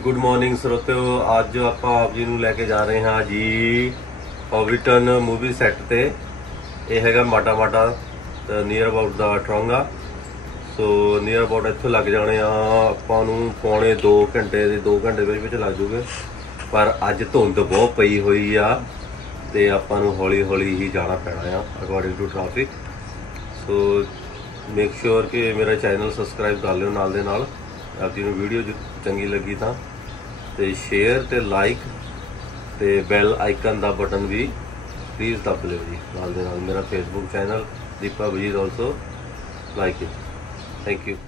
Good morning ਸਰੋਤਿਓ। ਅੱਜ ਆਪਾਂ ਆਪ ਜੀ ਨੂੰ ਲੈ ਕੇ ਜਾ ਰਹੇ ਹਾਂ ਜੀ ਹੌਬਿਟਨ मूवी सैट ਤੇ। ਇਹ ਹੈਗਾ ਮਾਟਾ ਮਾਟਾ ਨੀਅਰ ਅਬਾਊਟ ਦਾ ਟਰੋਂਗਾ। ਸੋ ਨੀਅਰ ਅਬਾਊਟ ਇੱਥੋਂ ਲੱਗ ਜਾਣੇ ਆ ਆਪਾਂ ਨੂੰ ਪੌਣੇ 2 ਘੰਟੇ ਦੇ 2 ਘੰਟੇ ਵਿੱਚ ਲੱਗ ਜੂਗੇ। ਪਰ ਅੱਜ ਧੁੰਦ ਬਹੁਤ ਪਈ ਹੋਈ ਆ ਤੇ ਆਪਾਂ ਨੂੰ ਹੌਲੀ ਹੌਲੀ ਹੀ ਜਾਣਾ ਪੈਣਾ ਆ according to traffic. So make sure कि मेरा चैनल सबसक्राइब कर लियो नाल दे नाल। आप जी वीडियो जो चंगी लगी तो शेयर ते लाइक ते बैल आइकन का बटन भी प्लीज़ दब लियो जी नाल दे नाल। मेरा फेसबुक चैनल दीपा वजीर also like it. Thank you.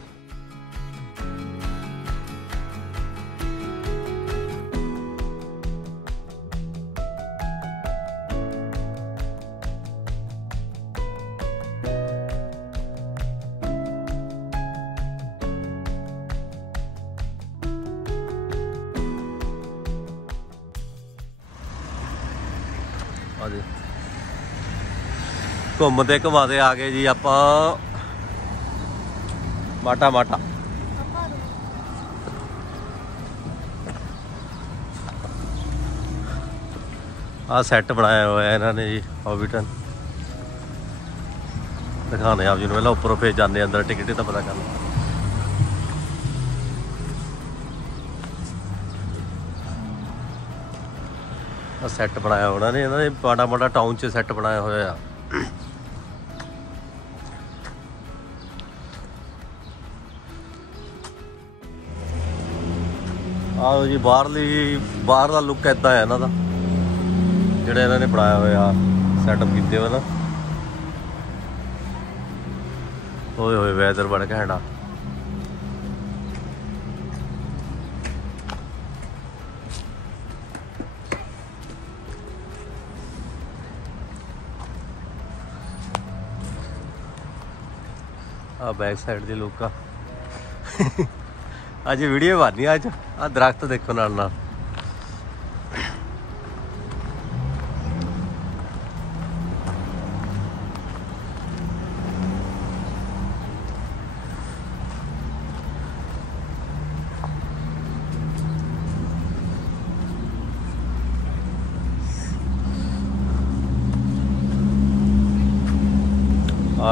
घूमते घुमाते आ गए जी आप माटा माटा। आ सैट बनाया हुआ है इन्होंने जी हॉबिटन। दिखाने आप जी पहले उपरों फिर जाने अंदर टिकट का पता करना। सैट बनाया उन्होंने इन्होंने माड़ा माड़ा टाउन च सैट बनाया हुआ। आओ जी बाहर का लुक इदा है इन्हों का जोड़ा इन्होंने बनाया हुआ सैटअप किए हुए ना। होए होए वैदर बड़ा घैंट आ। बैक साइड की लुक आ। अज वीडियो बननी अज आ दरख्त देखो नाल नाल।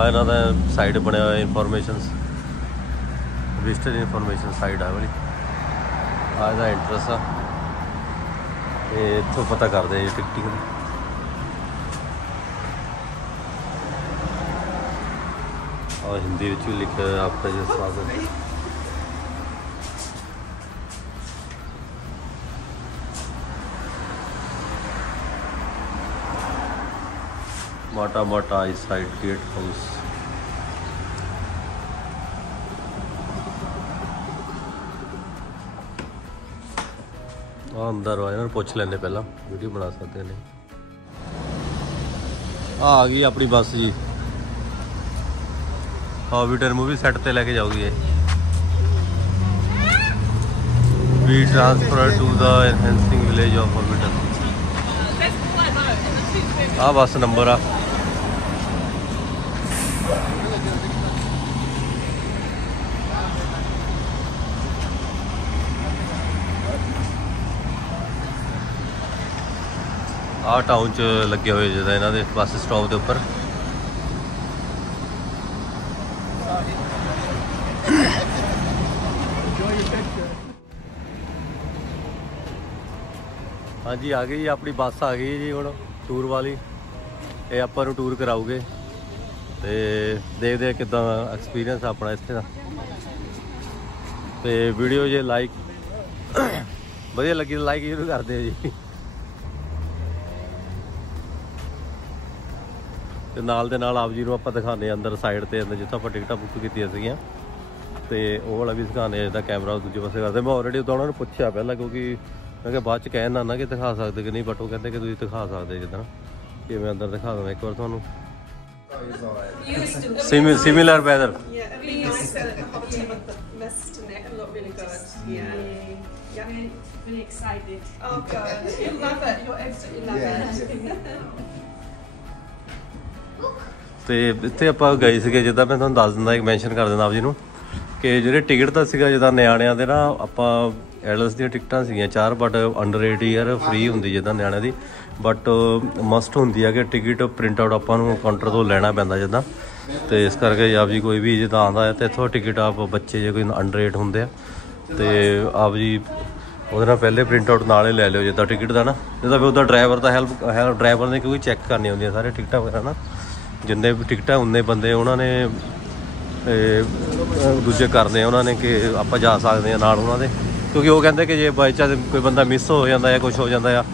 इन्हों का साइड बनया हुआ इनफॉर्मेशन विजिटर इनफॉर्मेशन साइड है वाली आ इंट्रस आ इतों पता करते हैं टिकटिंग। और हिंदी भी लिखा है आपका जो स्वागत। माटा माटा इस साइड गेट हाउस। अंदर इन्होंने पूछ लेने पहला वीडियो बना सकते हैं। आ गई अपनी बस जी हॉबिटन मूवी सैट ते लेके जाऊगी। We transfer to the enchanting village of Hobbiton. आ बस नंबर आ। आ टाउन च लगे हुए जिदा इन्हों के बस स्टॉप के उपर। हाँ जी आ गई अपनी बस आ गई जी हुण टूर वाली। ये आपां नूं टूर कराऊगे तो देखते किदां एक्सपीरियंस अपना इत्थे दा। ते वीडियो जे लाइक वधिया लगी तो लाइक जरूर कर दे जी। ਤੇ ਨਾਲ ਦੇ ਨਾਲ ਆਪ ਜੀ ਨੂੰ ਆਪਾਂ ਦਿਖਾਉਂਦੇ ਅੰਦਰ ਸਾਈਡ ਤੇ ਅੰਦਰ ਜਿੱਥੋਂ ਆਪਾਂ ਟਿਕਟਾਂ ਬੁੱਕ ਕੀਤੀਆਂ ਸੀਗੀਆਂ ਤੇ ਉਹ ਵਾਲਾ ਵੀ ਦਿਖਾਉਂਦੇ। ਇਹਦਾ ਕੈਮਰਾ ਦੂਜੇ ਪਾਸੇ ਕਰਦੇ। ਮੈਂ ਆਲਰੇਡੀ ਉਦੋਂ ਉਹਨਾਂ ਨੂੰ ਪੁੱਛਿਆ ਪਹਿਲਾਂ ਕਿਉਂਕਿ ਮੈਂ ਕਿਹਾ ਬਾਅਦ ਚ ਕਹਿਣ ਨਾ ਕਿ ਦਿਖਾ ਸਕਦੇ ਕਿ ਨਹੀਂ, ਬਟ ਉਹ ਕਹਿੰਦੇ ਕਿ ਤੁਸੀਂ ਦਿਖਾ ਸਕਦੇ ਜਿੱਦਾਂ ਕਿ ਮੈਂ ਅੰਦਰ ਦਿਖਾ ਦਵਾਂ ਇੱਕ ਵਾਰ ਤੁਹਾਨੂੰ। Similar weather. Yeah, it'd be nice at Hobbiton with the mist and it looked really good. Yeah. Really excited. Oh good. You love it. You'll absolutely love it. ਤੇ ਇੱਥੇ ਆਪਾਂ ਗਏ ਸੀਗੇ ਜਿੱਦਾਂ ਮੈਂ ਤੁਹਾਨੂੰ ਦੱਸ ਦਿੰਦਾ ਇੱਕ ਮੈਂਸ਼ਨ ਕਰ ਦਿੰਦਾ ਆਪ ਜੀ ਨੂੰ ਕਿ ਜਿਹੜੇ ਟਿਕਟ ਦਾ ਸੀਗਾ ਜਿੱਦਾਂ ਨਿਆਣਿਆਂ ਦੇ ਨਾ ਆਪਾਂ एडल्ट्स दी टिकटां सीगियां 4 बट अंडर 8 ईयर फ्री हुंदी जिद्दां न्याणिਆਂ ਦੀ बट मस्ट ਹੁੰਦੀ है कि टिकट प्रिंट आउट ਆਪਾਂ ਨੂੰ काउंटर ਤੋਂ ਲੈਣਾ ਪੈਂਦਾ ਜਿੱਦਾਂ ਤੇ ਇਸ ਕਰਕੇ ਆਪ ਜੀ ਕੋਈ ਵੀ ਜਿੱਦਾਂ ਆਉਂਦਾ ਹੈ ਤੇ ਇੱਥੋਂ ਟਿਕਟ ਆਪ ਬੱਚੇ ਜੇ ਕੋਈ ਅੰਡਰ 8 ਹੁੰਦੇ ਆ ਤੇ ਆਪ ਜੀ ਉਹਦੇ ਨਾਲ ਪਹਿਲੇ ਪ੍ਰਿੰਟ ਆਊਟ ਨਾਲ ਹੀ ਲੈ ਲਿਓ ਜਿੱਦਾਂ ਟਿਕਟ ਦਾ ਨਾ ਜਿੱਦਾਂ ਫਿਰ ਉਹਦਾ ਡਰਾਈਵਰ ਦਾ ਹੈਲਪ ਡਰਾਈਵਰ ਨੇ ਕਿਉਂਕਿ ਚੈੱਕ ਕਰਨੀਆਂ ਹੁੰਦੀਆਂ ਸਾਰੇ ਟਿਕਟਾਂ ਵਗੈਰਾ ਨਾ ਜਿੰਨੇ ਵੀ ਟਿਕਟਾਂ ਉਨੇ ਬੰਦੇ ਉਹਨਾਂ ਨੇ ਦੂਜੇ ਕਰਨੇ ਉਹਨਾਂ ਨੇ ਕਿ ਆਪਾਂ ਜਾ ਸਕਦੇ ਹਾਂ ਨਾਲ ਉਹਨਾਂ ਦੇ ਕਿਉਂਕਿ ਉਹ ਕਹਿੰਦੇ ਕਿ ਜੇ ਬਾਈ ਚਾਂਸ ਕੋਈ ਬੰਦਾ ਮਿਸ ਹੋ ਜਾਂਦਾ ਜਾਂ ਕੁਛ ਹੋ ਜਾਂਦਾ ਆ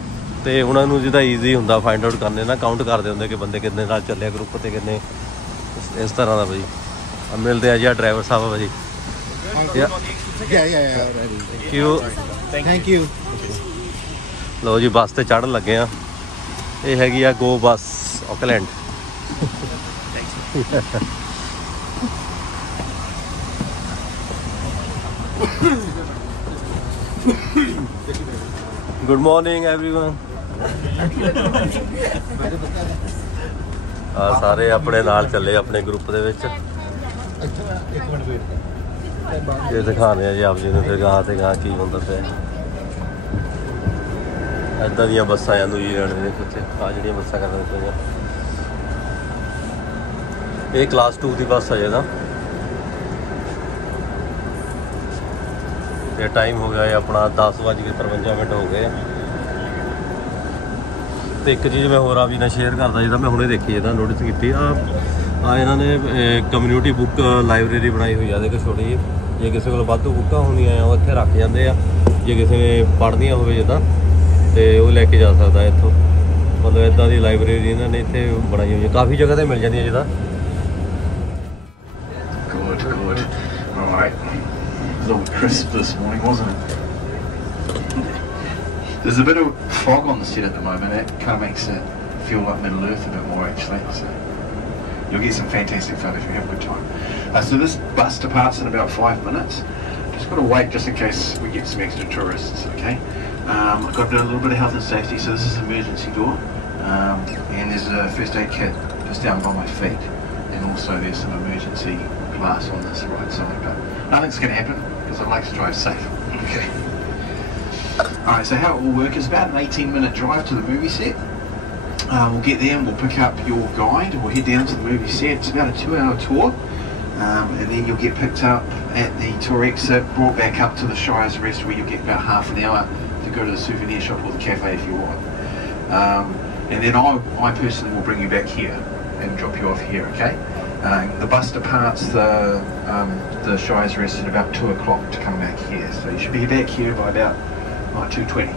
ਤੇ ਉਹਨਾਂ ਨੂੰ ਜਿੱਦਾਂ ਈਜ਼ੀ ਹੁੰਦਾ ਫਾਈਂਡ ਆਊਟ ਕਰਨੇ ਨਾ ਕਾਊਂਟ ਕਰਦੇ ਹੁੰਦੇ ਕਿ ਬੰਦੇ ਕਿੰਨੇ ਨਾਲ ਚੱਲਿਆ ਗਰੁੱਪ ਤੇ ਕਿੰਨੇ ਇਸ ਤਰ੍ਹਾਂ ਦਾ ਭਾਜੀ ਮਿਲਦੇ ਆ ਜੀ ਡਰਾਈਵਰ ਸਾਹਿਬ ਭਾਜੀ ਥੈਂਕ ਯੂ ਲਓ ਜੀ ਬੱਸ ਤੇ ਚੜ੍ਹਨ ਲੱਗੇ ਆ ਇਹ ਹੈਗੀ ਆ ਗੋ ਬੱਸ ਆਕਲੈਂਡ ਗੁੱਡ ਮਾਰਨਿੰਗ ਐਵਰੀਵਨ ਸਾਰੇ ਆਪਣੇ ਨਾਲ ਚੱਲੇ ਆਪਣੇ ਗਰੁੱਪ ਦੇ ਵਿੱਚ ਇਹ ਦਿਖਾਉਂਦੇ ਆ ਜੀ ਆਪ ਜੀ ਨੂੰ ਫਿਰ ਗਾਂ ਤੇ ਗਾਂ ਕੀ ਹੁੰਦਾ ਪਿਆ ਇੱਦਾਂ ਦੀਆਂ ਬੱਸਾਂ ਆ ਨਿਊਜ਼ੀਲੈਂਡ ਦੇ ਉੱਤੇ ਆ ਜਿਹੜੀਆਂ ਬੱਸਾਂ ਕਰਦੇ ਪਈਆਂ ਇਹ ਕਲਾਸ 2 ਦੀ ਬੱਸ ਆ ਜਿਹਦਾ ਤੇ ਟਾਈਮ ਹੋ ਗਿਆ ਆਪਣਾ 10:53 ਹੋ ਗਏ ਤੇ ਇੱਕ ਚੀਜ਼ ਮੈਂ ਹੋਰ ਆ ਵੀ ਨਾ ਸ਼ੇਅਰ ਕਰਦਾ ਜਿਹਦਾ ਮੈਂ ਹੁਣੇ ਦੇਖੀ ਇਹਦਾ ਨੋਟਿਸ ਕੀਤੀ ਆ ਇਹਨਾਂ ਨੇ ਕਮਿਊਨਿਟੀ ਬੁੱਕ ਲਾਇਬ੍ਰੇਰੀ ਬਣਾਈ ਹੋਈ ਆ ਦੇਖੋ ਛੋਟੀ ਜਿਹੀ ਜੇ ਕਿਸੇ ਕੋਲ ਵਾਧੂ ਬੁੱਕਾਂ ਹੁੰਦੀਆਂ ਉਹ ਇੱਥੇ ਰੱਖ ਜਾਂਦੇ ਆ ਜੇ ਕਿਸੇ ਨੇ ਪੜ੍ਹਨੀਆਂ ਹੋਵੇ ਜਿੱਦਾਂ ਤੇ ਉਹ ਲੈ ਕੇ ਜਾ ਸਕਦਾ ਇੱਥੋਂ ਮਤਲਬ ਇੱਦਾਂ ਦੀ ਲਾਇਬ੍ਰੇਰੀ ਇਹਨਾਂ ਨੇ ਇੱਥੇ ਬਣਾਈ ਹੋਈ ਹੈ ਕਾਫੀ ਜਗ੍ਹਾ ਤੇ ਮਿਲ ਜਾਂਦੀਆਂ ਜਿੱਦਾਂ A little crisp this morning, wasn't it? There's a bit of fog on the set at the moment. It kind of makes it feel like Middle Earth a bit more actually. So you'll get some fantastic photos if you have a good time. So this bus departs in about 5 minutes. Just got to wait just in case we get some extra tourists. Okay. I've got to do a little bit of health and safety. So this is an emergency door, and there's a first aid kit just down by my feet, and also there's some emergency glass on this right side. But nothing's going to happen because I like to drive safe. Okay. Alright, so how it will work is about an 18-minute drive to the movie set. We'll get there and we'll pick up your guide. We'll head down to the movie set. It's about a 2-hour tour. And then you'll get picked up at the tour exit, brought back up to the Shire's Rest where you'll get about half an hour to go to the souvenir shop or the cafe if you want. And then I personally will bring you back here and drop you off here, okay? The bus departs the Shire's Rest at about 2 o'clock to come back here. So you should be back here by about 2:20.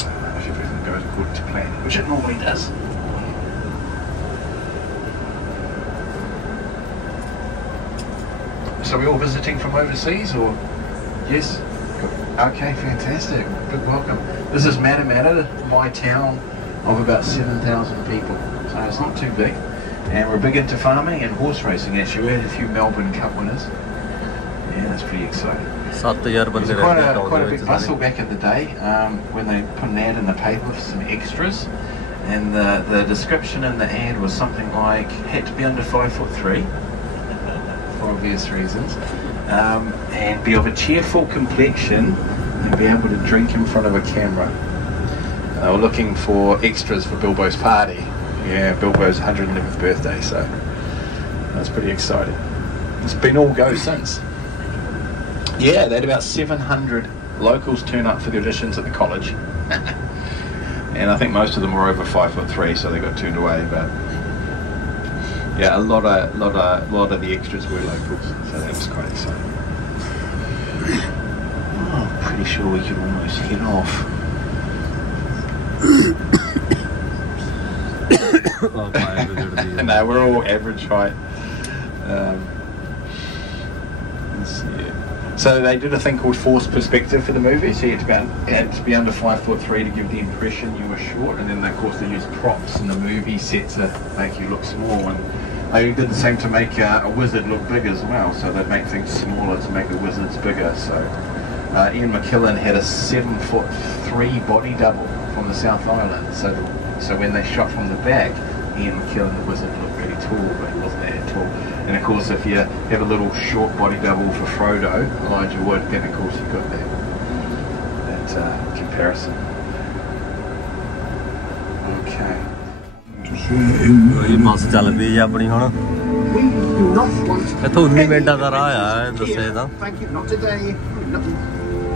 So if everything goes according to plan, which it normally does. So we're all visiting from overseas, or yes? Okay, fantastic. Good welcome. This is Matamata, my town of about 7,000 people. So it's not too big. And we're big into farming and horse racing actually. We had a few Melbourne Cup winners. Yeah, that's pretty exciting. It was quite a big bustle back in the day when they put an ad in the paper for some extras. And the description in the ad was something like, had to be under 5'3", for obvious reasons, and be of a cheerful complexion and be able to drink in front of a camera. And they were looking for extras for Bilbo's party. Yeah, Bilbo's 111th birthday, so that's pretty exciting. It's been all go since. Yeah, they had about 700 locals turn up for the auditions at the college. And I think most of them were over 5'3", so they got turned away, but yeah, a lot of the extras were locals, so that was quite exciting. Oh, I'm pretty sure we could almost head off. No, we're all average height. Let's see. So they did a thing called forced perspective for the movie. So you had to be under 5'3" to give the impression you were short, and then of course they used props in the movie set to make you look small. And they did the same to make a wizard look big as well. So they'd make things smaller to make the wizards bigger. So Ian McKellen had a 7'3" body double from the South Island. So when they shot from the back, Ian McKellen, the wizard, looked really tall, but he wasn't that tall. And of course, if you have a little short body double for Frodo, Elijah Wood, then of course you've got that comparison. Okay. ਕੋਈ ਬੱਸ ਚੱਲ ਪਈ ਜੀ ਆਪਣੀ ਹੁਣ ਇੱਥੋਂ 19 ਮਿੰਟਾਂ ਦਾ ਰਾਹ ਆ ਦੱਸੇ ਤਾਂ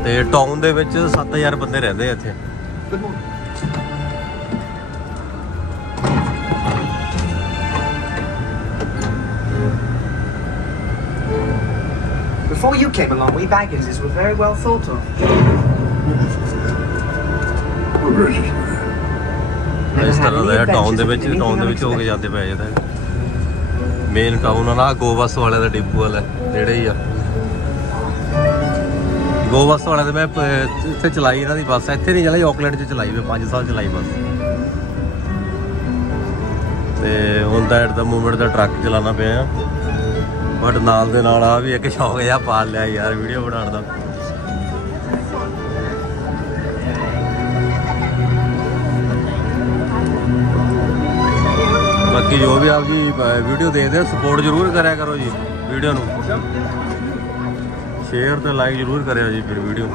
ਤੇ ਟਾਊਨ ਦੇ ਵਿੱਚ 7000 ਬੰਦੇ ਰਹਿੰਦੇ ਆ ਇੱਥੇ Before you came along, we Bagginses were very well thought of. ਇਸ ਤਰ੍ਹਾਂ ਦਾ ਟਾਊਨ ਦੇ ਵਿੱਚ ਹੋ ਕੇ ਜਾਂਦੇ ਪਏ ਜਾਂਦਾ ਮੇਨ ਟਾਊਨ ਆ ਨਾ ਗੋ ਬੱਸ ਵਾਲਿਆਂ ਦਾ ਡਿਪੂ ਵਾਲਾ ਨੇੜੇ ਹੀ ਆ ਗੋ ਬੱਸ ਵਾਲਿਆਂ ਦੇ ਮੈਂ ਇੱਥੇ ਚਲਾਈ ਇਹਨਾਂ ਦੀ ਬੱਸ ਇੱਥੇ ਨਹੀਂ ਚਲਾਈ ਆਕਲੈਂਡ 'ਚ ਚਲਾਈ ਮੈਂ 5 ਸਾਲ ਚਲਾਈ ਬੱਸ ਤੇ ਹੁਣ ਤਾਂ at the movement the truck ਚਲਾਉਣਾ ਪਿਆ ਆ ਬਟ ਨਾਲ ਦੇ ਨਾਲ ਆ ਵੀ ਇੱਕ ਸ਼ੌਕ ਜਿਹਾ ਪਾਲ ਲਿਆ ਯਾਰ ਵੀਡੀਓ ਬਣਾਉਣ ਦਾ ਬਾਕੀ ਜੋ ਵੀ ਆਪ ਜੀ ਵੀਡੀਓ ਦੇਖਦੇ ਆ ਸਪੋਰਟ ਜ਼ਰੂਰ ਕਰਿਆ ਕਰੋ ਜੀ ਵੀਡੀਓ ਨੂੰ ਸ਼ੇਅਰ ਤੇ ਲਾਈਕ ਜ਼ਰੂਰ ਕਰਿਓ ਜੀ ਫਿਰ ਵੀਡੀਓ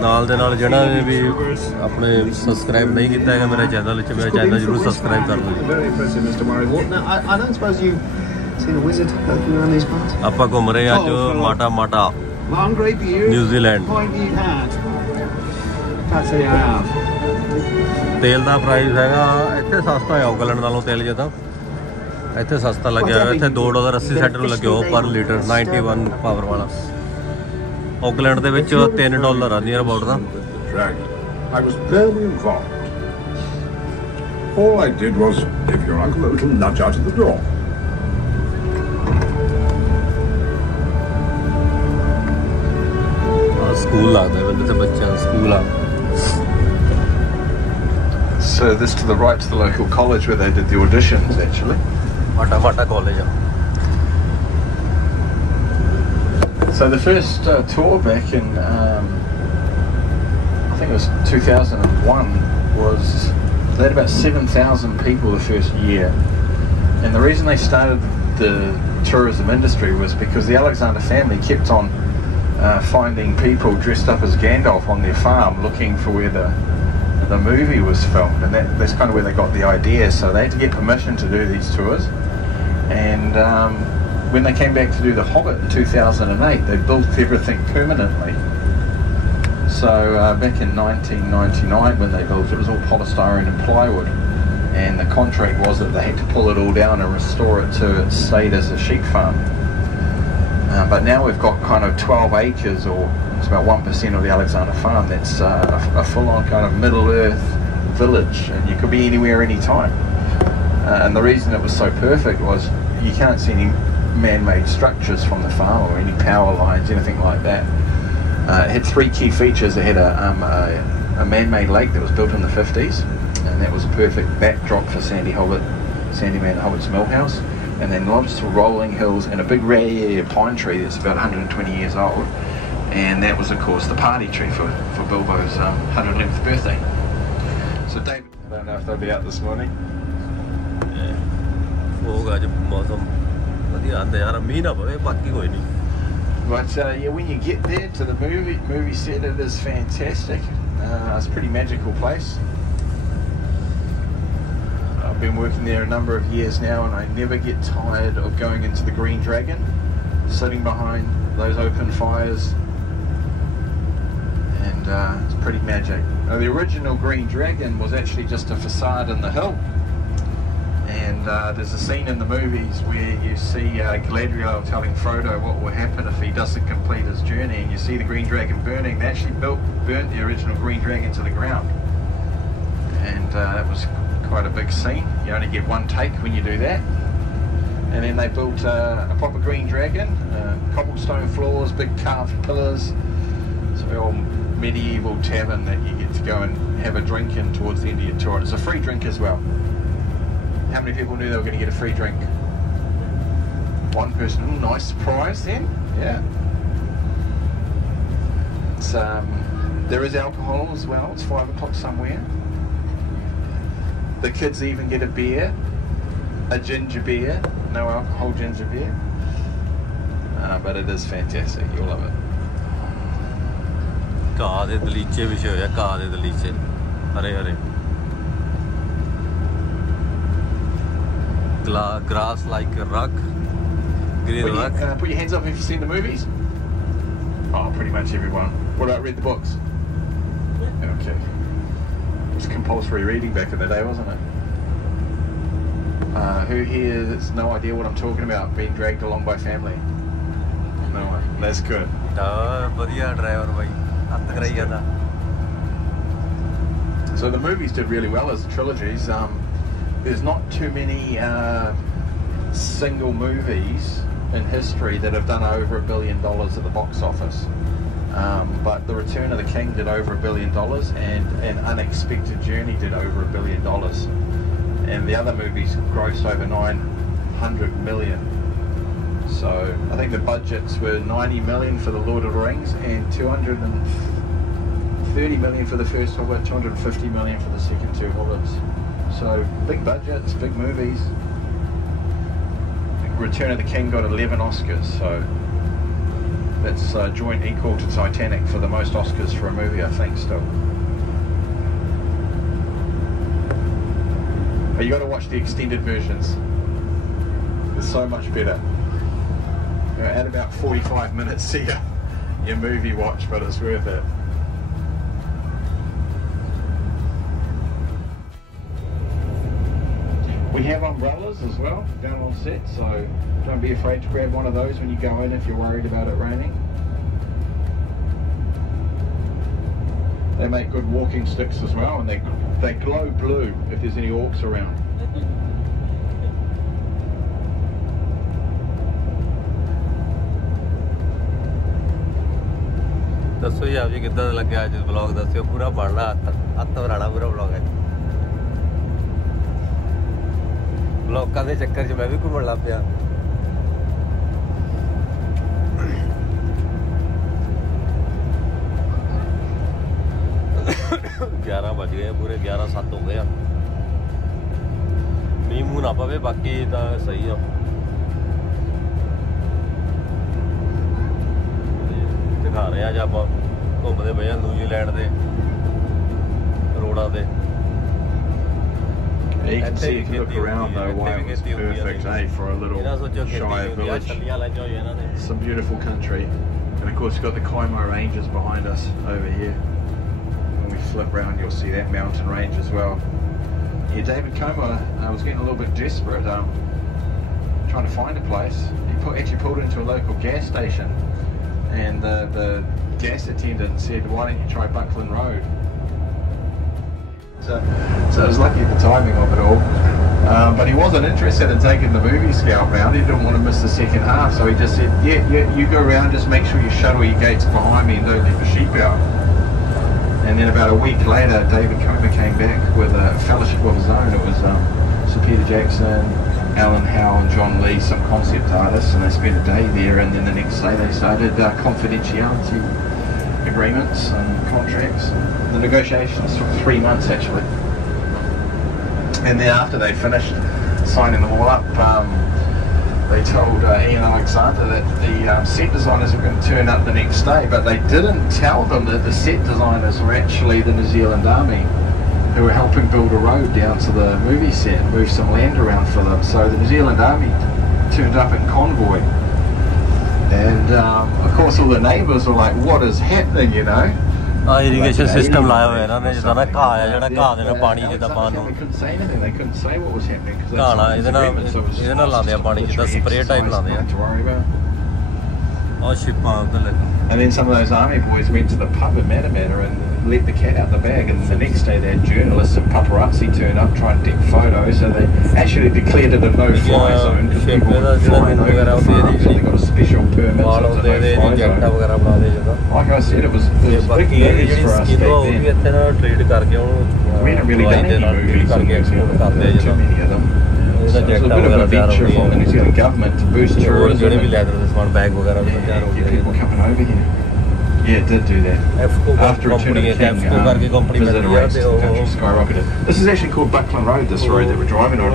ਨਾਲ ਦੇ ਨਾਲ ਜਿਹੜਾ ਵੀ ਆਪਣੇ ਸਬਸਕ੍ਰਾਈਬ ਨਹੀਂ ਕੀਤਾ ਹੈਗਾ ਮੇਰੇ ਚੈਨਲ 'ਚ ਮੇਰਾ ਚੈਨਲ ਜ਼ਰੂਰ ਸਬਸਕ੍ਰਾਈਬ ਕਰ ਦਿਓ ਆਪਾਂ ਘੁੰਮ ਰਹੇ ਅੱਜ ਮਾਟਾ ਨਿਊਜ਼ੀਲੈਂਡ ਤੇਲ ਦਾ ਪ੍ਰਾਈਸ ਹੈਗਾ ਇੱਥੇ ਸਸਤਾ ਹੈ ਆਕਲੈਂਡ ਨਾਲੋਂ ਤੇਲ ਜਿੱਦਾਂ ਇੱਥੇ ਸਸਤਾ ਲੱਗਿਆ ਹੋਇਆ ਇੱਥੇ $2.80 ਨੂੰ ਲੱਗਿਆ ਉਹ ਪਰ ਲੀਟਰ 91 ਪਾਵਰ ਵਾਲਾ ਆਕਲੈਂਡ ਦੇ ਵਿੱਚ $3 ਆ near about the All I did was give your uncle a little nudge out of the door. School ਲੱਗਦਾ ਹੈ ਤੇ ਬੱਚਿਆਂ ਦਾ ਸਕੂਲ ਆ So this to the right to the local college where they did the auditions actually. Mata college. So the first tour back in I think it was 2001 was they had about 7,000 people the first year, and the reason they started the tourism industry was because the Alexander family kept on finding people dressed up as Gandalf on their farm looking for where the movie was filmed, and that's kind of where they got the idea. So they had to get permission to do these tours, and when they came back to do the Hobbit in 2008 they built everything permanently. So back in 1999 when they built it was all polystyrene and plywood, and the contract was that they had to pull it all down and restore it to its state as a sheep farm. But now we've got kind of 12 acres, or it's about 1% of the Alexander farm, that's a full-on kind of Middle-earth village, and you could be anywhere, anytime. And the reason it was so perfect was you can't see any man-made structures from the farm or any power lines, anything like that. It had three key features. It had a man-made lake that was built in the 50s, and that was a perfect backdrop for Sandyman Hobbit's mill house. And then lots of rolling hills and a big rare pine tree that's about 120 years old, and that was of course the party tree for Bilbo's 111th birthday. So David, I don't know if they'll be out this morning. But yeah, when you get there to the movie set, it is fantastic. It's a pretty magical place. I've been working there a number of years now, and I never get tired of going into the Green Dragon, sitting behind those open fires, and it's pretty magic. Now, the original Green Dragon was actually just a facade in the hill, and there's a scene in the movies where you see Galadriel telling Frodo what will happen if he doesn't complete his journey, and you see the Green Dragon burning. They actually burnt the original Green Dragon to the ground, and it was quite a big scene. You only get one take when you do that. And then they built a proper Green Dragon, cobblestone floors, big carved pillars. It's a real medieval tavern that you get to go and have a drink in towards the end of your tour. It's a free drink as well. How many people knew they were going to get a free drink? One person. Ooh, nice surprise then. Yeah. It's, there is alcohol as well. It's 5 o'clock somewhere. The kids even get a beer, a ginger beer, no alcohol ginger beer, but it is fantastic, you'll love it. ਘਾਹ ਦੇ ਦਲੀਚੇ ਵਿਛੇ ਹੋਏ ਆ, ਘਾਹ ਦੇ ਦਲੀਚੇ ਹਰੇ ਹਰੇ। Grass like a rock. Green rock. Put your hands up if you've seen the movies. Oh, pretty much everyone. What about read the books? Yeah. Okay. It was compulsory reading back in the day, wasn't it? Who here has no idea what I'm talking about, being dragged along by family? No one. That's good. बढ़िया driver भाई, हत्थ कराई जाता। So the movies did really well as trilogies. There's not too many single movies in history that have done over $1 billion at the box office. But The Return of the King did over $1 billion, and An Unexpected Journey did over $1 billion. And the other movies grossed over 900 million. So I think the budgets were 90 million for The Lord of the Rings and 230 million for the first Hobbit, 250 million for the second two Hobbits. So big budgets, big movies. Return of the King got 11 Oscars, so that's joint equal to Titanic for the most Oscars for a movie, I think, still. But you got to watch the extended versions. They're so much better. You're at about 45 minutes to your movie watch, but it's worth it. We have umbrellas as well down on set, so don't be afraid to grab one of those when you go in if you're worried about it raining. They make good walking sticks as well, and they glow blue if there's any orcs around. ਦੱਸੋ ਜੀ ਆਪ ਜੀ ਕਿੱਦਾਂ ਦਾ ਲੱਗਿਆ ਅੱਜ vlog, ਦੱਸਿਓ ਪੂਰਾ ਬਣਨਾ ਹੱਥ ਵਰਾਣਾ ਪੂਰਾ ਵਲੌਗ ਹੈ। ਵਲੌਗਾਂ ਦੇ ਚੱਕਰ 'ਚ ਮੈਂ ਵੀ ਘੁੰਮਣ ਲੱਗ ਪਿਆ। ਗਿਆਰਾਂ ਵੱਜ ਗਏ ਪੂਰੇ, 11:07 ਹੋ ਗਏ ਆ। ਮੀਂਹ ਮੂੰਹ ਨਾ ਪਵੇ, ਬਾਕੀ ਤਾਂ ਸਹੀ ਆ। ਦਿਖਾ ਰਹੇ ਆ ਅੱਜ ਆਪਾਂ ਘੁੰਮਦੇ ਪਏ ਆ ਨਿਊਜ਼ੀਲੈਂਡ ਦੇ ਰੋਡਾਂ ਤੇ। You can see if you look around though why it was perfect, for a little Shire village. Some beautiful country. And of course you've got the Kaimo Ranges behind us over here. When we flip round you'll see that mountain range as well. Yeah, David Kaimo was getting a little bit desperate, trying to find a place. He actually pulled into a local gas station, and the gas attendant said, "Why don't you try Buckland Road?" So it was lucky at the timing of it all. But he wasn't interested in taking the movie scout round. He didn't want to miss the second half, so he just said, yeah, you go around, just make sure you shut all your gates behind me and don't let the sheep out. And then about a week later, David Comer came back with a fellowship of his own. It was Sir Peter Jackson, Alan Howe and John Lee, some concept artists, and they spent a day there, and then the next day they started confidentiality agreements and contracts. The negotiations took 3 months actually, and then after they finished signing them all up, they told Ian Alexander that the set designers were going to turn up the next day, but they didn't tell them that the set designers were actually the New Zealand Army who were helping build a road down to the movie set and move some land around for them. So the New Zealand Army turned up in convoy, and of course all the neighbours were like, what is happening, you know? irrigation system ਲਾਇਆ ਹੋਇਆ ਇਹਨਾਂ ਨੇ, ਜਿੱਦਾਂ ਨਾ ਘਾਹ ਆ ਜਿਹੜਾ ਘਾਹ ਦੇ ਨਾਲ ਪਾਣੀ ਜਿੱਦਾਂ ਪਾਉਣ ਨੂੰ ਘਾਹ ਨਾਲ ਇਹਦੇ ਨਾਲ ਲਾਉਂਦੇ ਆ ਪਾਣੀ, ਜਿੱਦਾਂ ਸਪਰੇਅ ਟਾਈਪ ਲਾਉਂਦੇ ਆ। ਉਹ ਸ਼ਿਪਾਂ ਉੱਧਰ ਲੱਗ। And then some of those army boys went to the pub in Matamata and let the cat out the bag, and the next day they had journalists and paparazzi turn up trying to take photos, so they actually declared it a no-fly zone because people were flying over the farm, so they got a special permit, so it's a no-fly zone. Like I said, it was big news for us back then. We hadn't really done any movies in New Zealand, too many of them. So it was a bit of a venture from the New Zealand government to boost tourism and get people coming over here. Yeah, it did do that. After Return of the King, visitor rates to the country skyrocketed. This is actually called Buckland Road, this road that we're driving on.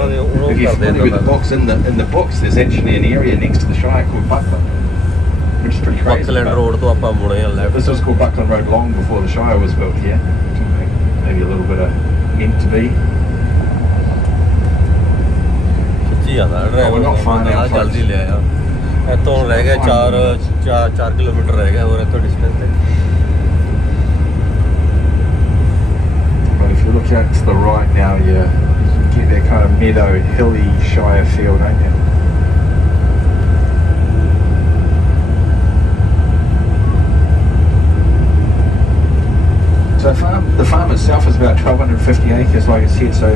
If you're familiar with the books, in the books there's actually an area next to the Shire called Buckland. which is pretty crazy. Buckland but Road to ਆਪਾਂ ਮੁੜੇ ਆ left. This was called Buckland Road long before the Shire was built here. Maybe a little bit of meant to be. ਸੱਚੀ ਆਦਾ we're not far now, folks. ਜਲਦੀ ਲਿਆ ਇੱਥੋਂ ਰਹਿ ਗਿਆ 4 ਕਿਲੋਮੀਟਰ ਰਹਿ ਗਿਆ ਹੋਰ ਇੱਥੋਂ ਡਿਸਟੈਂਸ ਤੇ But if you look out to the right now, you get that kind of meadow, hilly Shire feel, don't you? So the farm itself is about 1,250 acres, like I said, so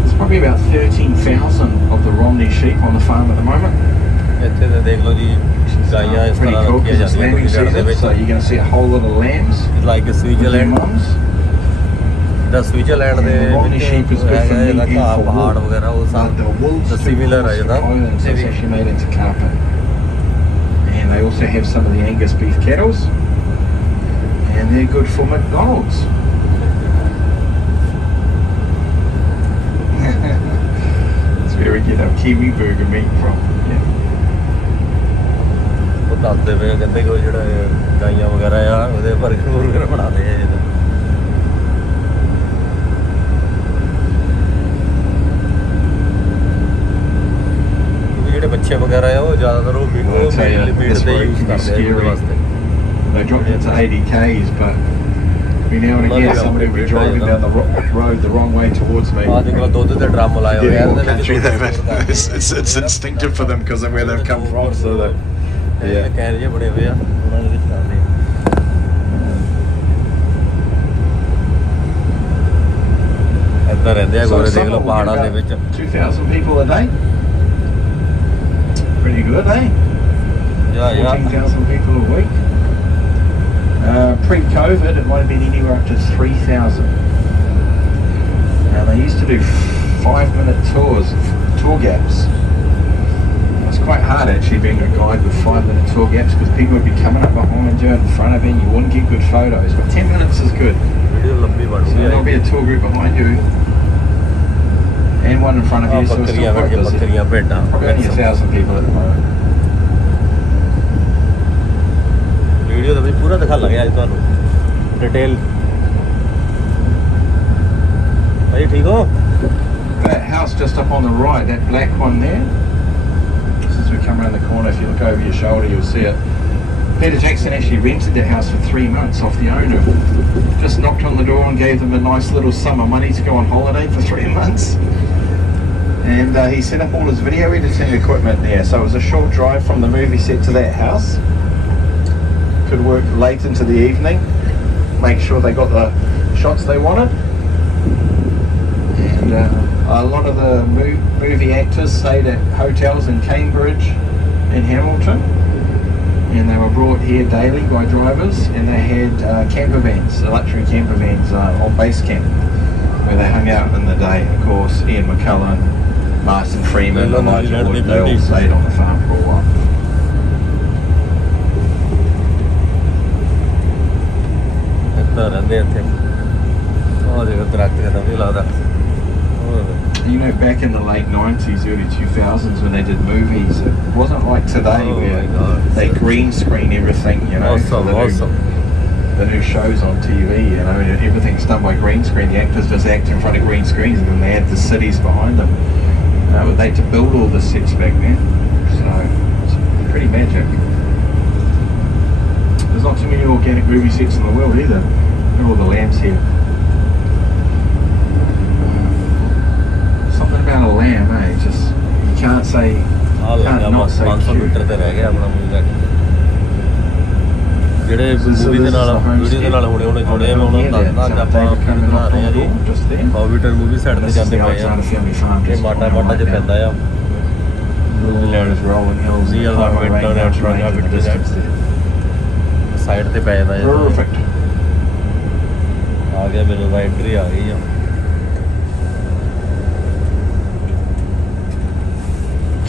there's probably about 13,000 of the Romney sheep on the farm at the moment. ਇੱਥੇ ਤੇ ਦੇਖ ਲਓ ਜੀ ਗਾਈਆਂ ਇਸ Pretty ਤਰ੍ਹਾਂ cool ਰੱਖੀਆਂ because it's ਜਾਂਦੀਆਂ lambing ਨੇ ਦੇ season, ਵਿੱਚ so you're going to see a whole lot of lambs. Like Switzerland Mums. The Switzerland ਦੇ Romney sheep is good for meat and for ਪਹਾੜ wool. ਵਗੈਰਾ ਉਹ ਸਭ The wool's too ਸਿਮਿਲਰ ਹੈ coarse for ਜਿਹਦਾ clothing, so it's actually made into carpet. And they also have some of the Angus beef cattle, and they're good for McDonald's. That's where we get our Kiwi burger meat from. Yeah. ਉਹ ਦੱਸਦੇ ਪਏ ਕਹਿੰਦੇ ਕਿ ਉਹ ਜਿਹੜਾ ਗਾਈਆਂ ਵਗੈਰਾ ਆ ਉਹਦੇ 버ਗਰ ਬਣਾਉਂਦੇ ਆ ਇਹਦਾ ਜਿਹੜੇ ਬੱਚੇ ਵਗੈਰਾ ਆ ਉਹ ਜ਼ਿਆਦਾਤਰ ਉਹ ਮੀਟ ਦੇ ਯੂਜ਼ ਕਰਦੇ ਆ ਇਹਦੇ ਵਾਸਤੇ They dropped it to 80 k's, but every now and again somebody will be driving down the road the wrong way towards me. ਆ ਦੇਖ ਲਓ ਦੁੱਧ ਦੇ ਡਰਮ ਲਾਏ ਹੋਏ ਆ ਇਹਦੇ Country, ਵਿੱਚ it's instinctive for them because of where they've come from. So that, ਇਹ ਕੈਨ ਜੇ ਬੜੇ ਹੋਏ ਆ ਉਹਨਾਂ ਦੇ ਵਿੱਚ ਕਰਦੇ ਇੱਧਰ ਰਹਿੰਦੇ ਆ ਗੋਰੇ ਦੇਖ ਲਓ ਪਹਾੜਾਂ ਦੇ ਵਿੱਚ 2,000 people a day. Pretty good, eh? Yeah. 14,000 people a week. Pre-COVID, it might have been anywhere up to 3,000. Now they used to do 5-minute tour gaps. It's quite hard actually being a guide with 5-minute tour gaps because people would be coming up behind you, in front of you, and you wouldn't get good photos. But 10 minutes is good. Video ਲੰਬੀ ਬਣ So there'll be a tour group behind you and one in front of you. So it's still quite busy. ਬੱਕਰੀਆਂ ਭੇਡਾਂ Probably only 1,000 people at the moment. Video ਦਾ ਵੀ ਪੂਰਾ ਦਿਖਾ ਲਾਂਗੇ ਅੱਜ ਤੁਹਾਨੂੰ ਡਿਟੇਲ ਭਾਈ ਠੀਕ ਹੋ That house just up on the right, that black one there, just as we come around the corner, if you look over your shoulder you'll see it. Peter Jackson actually rented that house for 3 months off the owner. Just knocked on the door and gave them a nice little sum of money to go on holiday for 3 months. And he set up all his video editing equipment there, so it was a short drive from the movie set to that house. Could work late into the evening, make sure they got the shots they wanted. And a lot of the movie actors stayed at hotels in Cambridge and Hamilton, and they were brought here daily by drivers, and they had camper vans, luxury camper vans on base camp where they hung out in the day. Of course, Ian McKellen, Martin Freeman, Elijah Wood, they all stayed on the farm for a while. ਰਹਿੰਦੇ ਇੱਥੇ ਉਹ ਜਿਹੜਾ ਦਰਖਤ ਕਹਿੰਦਾ ਵੀ ਲੱਗਦਾ You know, back in the late 90s, early 2000s, when they did movies, it wasn't like today where they green screen everything, you know, for the new shows on TV, you know, everything's done by green screen. The actors just act in front of green screens and then they add the cities behind them. But they had to build all the sets back then, so it's pretty magic. There's not too many organic movie sets in the world either. Look at all the lambs here. Something about a lamb, eh? Just, you can't say, can't not say 500 metre ਤੇ ਰਹਿ ਗਿਆ ਆਪਣਾ movie ਦਾ ਜਿਹੜੇ movie ਦੇ ਨਾਲ video ਦੇ ਨਾਲ ਹੁਣੇ ਜੁੜੇ ਮੈਂ ਉਹਨਾਂ ਨੂੰ ਦੱਸਦਾ ਅੱਜ ਆਪਾਂ ਬਣਾ ਰਹੇ ਹਾਂ ਜੀ ਹੌਬਿਟਨ ਮੂਵੀ ਸਾਈਡ ਤੇ ਜਾਂਦੇ ਪਏ ਆ ਇਹ ਮਾਟਾ ਚ ਪੈਂਦਾ ਆ New Zealand real Hobbiton and Tauranga bit side ਤੇ ਪੈ ਜਾਂਦਾ ਆ ਗਿਆ ਮੈਨੂੰ ਦਾ ਐਂਟਰੀ ਆ ਗਈ ਆ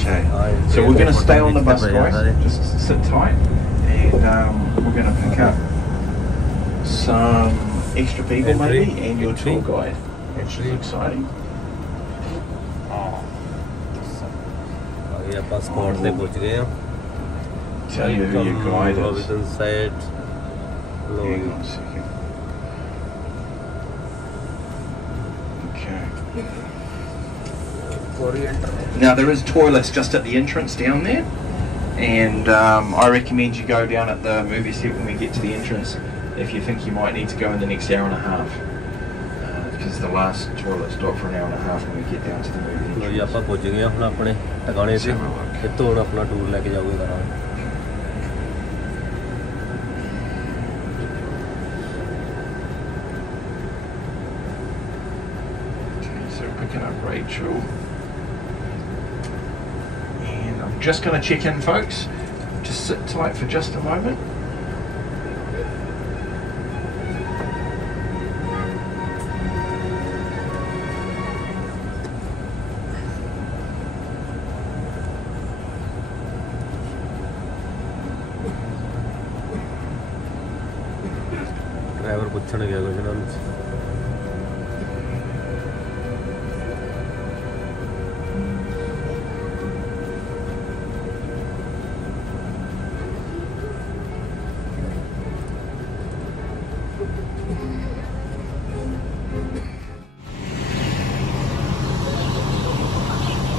Okay, so we're going to stay on the bus, guys. Just sit tight, and we're going to pick up some extra people, maybe, and your tour guide, which is exciting. ਆਪਾਂ spot ਤੇ ਪਹੁੰਚ ਗਏ ਆ tell you who your guide is. Hobbiton set. Hang on a second. Okay. Now there is toilets just at the entrance down there, and I recommend you go down at the movie set when we get to the entrance if you think you might need to go in the next hour and a half, because the last toilet stop for an hour and a half when we get down to the movie entrance. ਲੋ ਜੀ ਆਪਾਂ ਪਹੁੰਚ ਗਏ ਹੁਣ ਆਪਣੇ ਟਿਕਾਣੇ ਤੇ, ਇੱਥੋਂ ਹੁਣ ਆਪਣਾ ਟੂਰ ਲੈ ਕੇ ਜਾਓਗੇ ਕਰਾਂਗੇ। So we're picking up Rachel. And I'm just going to check in, folks. Just sit tight for just a moment. Driver पूछने गया कुछ ना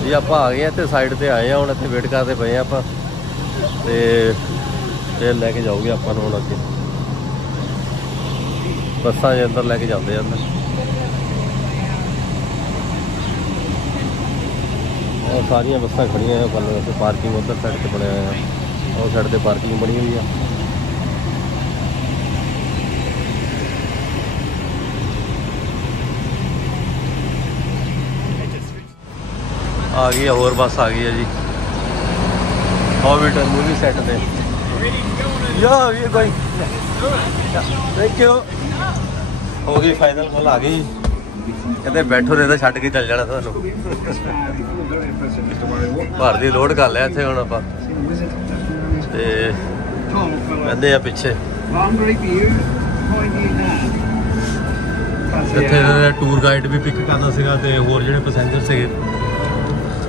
जी आप आ गए इतने साइड से आए हैं, हम इतने वेट करते पे आप फिर लैके जाओगे आप हूँ अगे बसा अंदर लैके जाते हैं अंदर। और सारिया बसा खड़िया हैं कल वैसे पार्किंग उधर साइड से बने हुए हैं और साइड से पार्किंग बनी हुई है। आ गई है और बस आ गई है जी हॉबिटन मूवी सेट पे। ये भाई थैंक यू हो गई फाइनल कॉल आ गई कहते बैठो नहीं तो छड़ के चल जाना थानू भर दी लोड कर लिया इतने हम आप बहते हैं पिछे इतने टूर गाइड भी पिक करना सीगा ते होर जिहड़े पैसेंजर से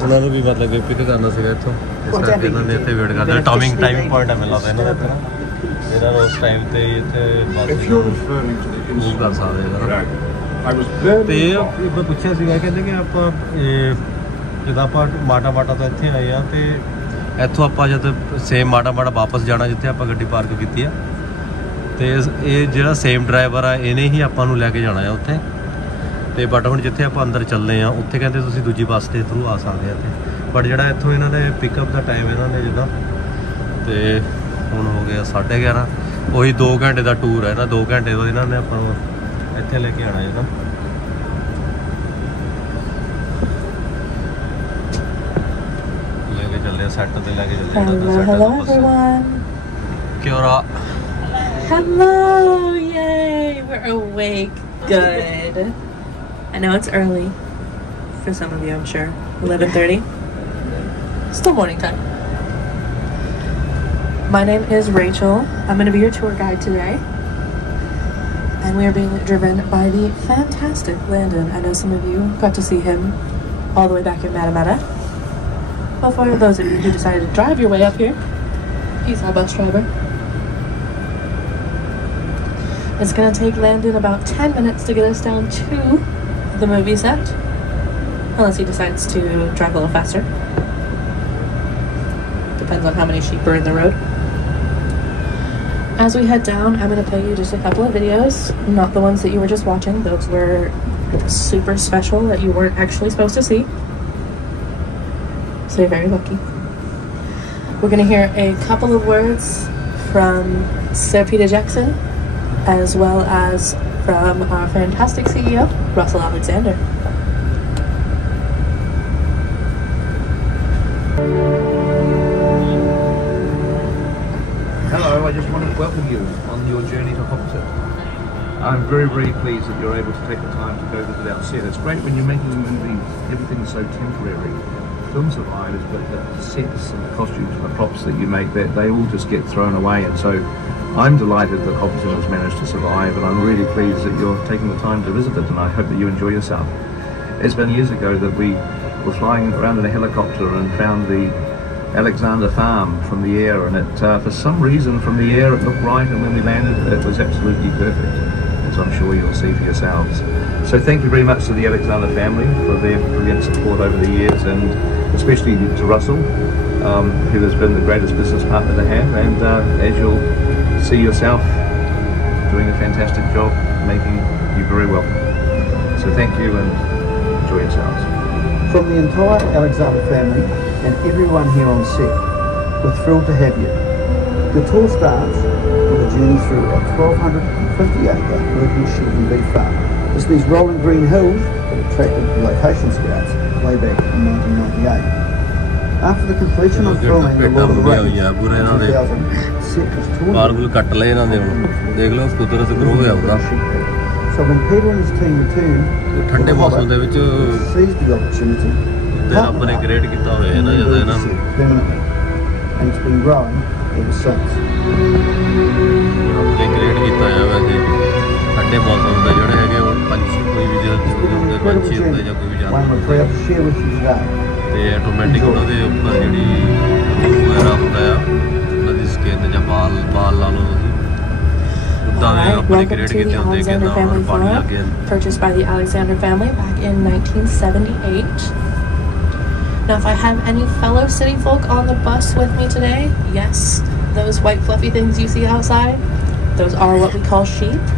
उन्होंने भी मतलब कि पिक करना सीगा इत्थों इस करके इन्होंने इत्थे वेट करते टाइमिंग पॉइंट है मिलता इन्होंने इत्थे ना इन्होंने उस टाइम ते इत्थे मूव कर सकते ते मैं पूछा सीगा कहते कि आप जब आप माटा माटा तो इत्थे आए हैं तो इत्थों आप जब सेम माटा माटा वापस जाना जिथे आप गड्डी पार्क की है तो ये जो सेम ड्राइवर आ इन्हें ही आपू लैके जाना है उत्थे तो बट हम जिथे आप अंदर चलने हैं उत्थे कहते तुसीं दूजी बस के थ्रू आ सकते हैं बट जोड़ा इत्थों इन्होंने पिकअप का टाइम इन्होंने जिदा तो हुण हो गया 11:30 वही 2 घंटे का टूर है ना 2 घंटे बाद इन्होंने आप इत्थे लेके आना है ना लेके चले सैट ते लेके चले Hello everyone. Kia ora. Hello, yay, we're awake. Good. I know it's early for some of you, I'm sure. 11:30. Still morning time. My name is Rachel. I'm going to be your tour guide today. And we are being driven by the fantastic Landon. I know some of you got to see him all the way back in Matamata. But for those of you who decided to drive your way up here, he's our bus driver. It's going to take Landon about 10 minutes to get us down to the movie set, unless he decides to drive a little faster. Depends on how many sheep are in the road. As we head down, I'm going to play you just a couple of videos, not the ones that you were just watching. Those were super special that you weren't actually supposed to see. So you're very lucky. We're going to hear a couple of words from Sir Peter Jackson, as well as from our fantastic CEO, Russell Alexander. Hello, I just want to welcome you on your journey to Hobbiton. I'm very, very pleased that you're able to take the time to go visit our set. It's great when you're making a movie, everything's so temporary. Film survives, but the sets and the costumes and the props that you make, that they all just get thrown away. And so I'm delighted that Hobbiton has managed to survive, and I'm really pleased that you're taking the time to visit it, and I hope that you enjoy yourself. It's been years ago that we were flying around in a helicopter and found the Alexander Farm from the air, and it, for some reason from the air it looked right, and when we landed it was absolutely perfect, as I'm sure you'll see for yourselves. So thank you very much to the Alexander family for their brilliant support over the years, and especially to Russell, who has been the greatest business partner to have, and as you'll see yourself, doing a fantastic job, making you very welcome. So thank you and enjoy yourselves. From the entire Alexander family and everyone here on set, we're thrilled to have you. The tour starts with a journey through a 1,250-acre local sheep and beef farm. It's these rolling green hills that attracted location scouts way back in 1998. After the completion of filming The Lord of the Rings in 2000, set was torn So when Peter and his team returned, ठंडे मौसम ਦੇ ਵਿੱਚ seized the opportunity ਤੇ ਰੱਬ ਨੇ create ਕੀਤਾ ਹੋਇਆ ਨਾ ਜਦੋਂ ਇਹਨਾਂ permanently, and it's been growing ever since. ਰੱਬ ਨੇ ਕ੍ਰੀਏਟ ਕੀਤਾ ਹੋਇਆ ਵੈਸੇ ਠੰਡੇ ਮੌਸਮ ਦੇ ਜਿਹੜੇ ਹੈਗੇ ਉਹ ਪੰਛੀ ਕੋਈ ਵੀ ਜਦੋਂ ਹੁੰਦੇ ਪੰਛੀ ਹੁੰਦੇ ਜਾਂ ਕੋਈ ਵੀ One we're proud to share with you today. ਤੇ ਆਟੋਮੈਟਿਕ ਉਹਨਾਂ ਦੇ ਉੱਪਰ ਜਿਹੜੀ ਵਗੈਰਾ ਹੁੰਦਾ ਆ ਉਹਨਾਂ ਦੀ ਸਕਿਨ ਜਾਂ ਬਾਲ ਲਾ ਲਓ Alright, welcome to the Alexander family farm, purchased by the Alexander family back in 1978. Now if I have any fellow city folk on the bus with me today, yes, those white fluffy things you see outside, those are what we call sheep.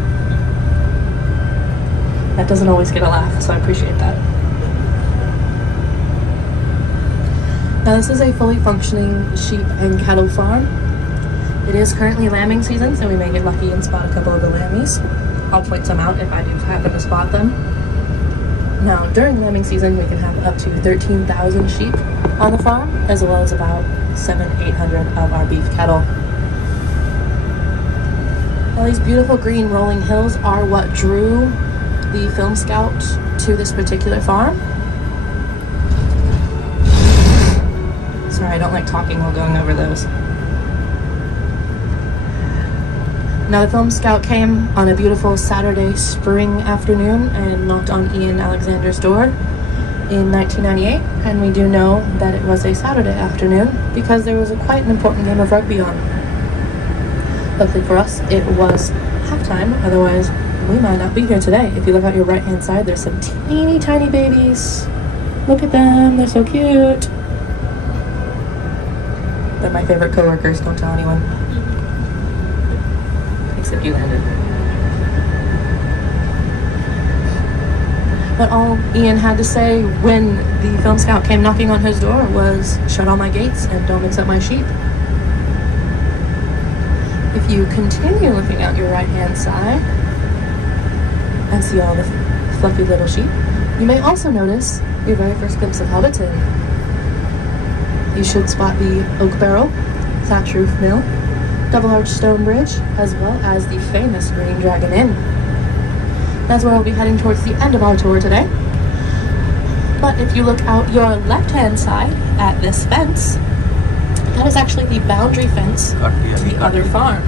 That doesn't always get a laugh, so I appreciate that. Now this is a fully functioning sheep and cattle farm. It is currently lambing season, so we may get lucky and spot a couple of the lammies. I'll point some out if I do happen to spot them. Now, during lambing season, we can have up to 13,000 sheep on the farm, as well as about 700-800 of our beef cattle. Now, these beautiful green rolling hills are what drew the film scout to this particular farm. Sorry, I don't like talking while going over those. Now the film scout came on a beautiful Saturday spring afternoon and knocked on Ian Alexander's door in 1998, and we do know that it was a Saturday afternoon because there was quite an important game of rugby on. Luckily for us, it was halftime, otherwise we might not be here today. If you look out your right hand side, there's some teeny tiny babies. Look at them, they're so cute. They're my favorite co-workers, don't tell anyone. Except you, Landon. But all Ian had to say when the film scout came knocking on his door was, "Shut all my gates and don't mix up my sheep." If you continue looking out your right hand side and see all the fluffy little sheep, you may also notice your very first glimpse of Hobbiton. You should spot the oak barrel, thatch roof mill, double arch stone bridge, as well as the famous Green Dragon Inn. That's where we'll be heading towards the end of our tour today. But if you look out your left hand side at this fence, that is actually the boundary fence to the other farm.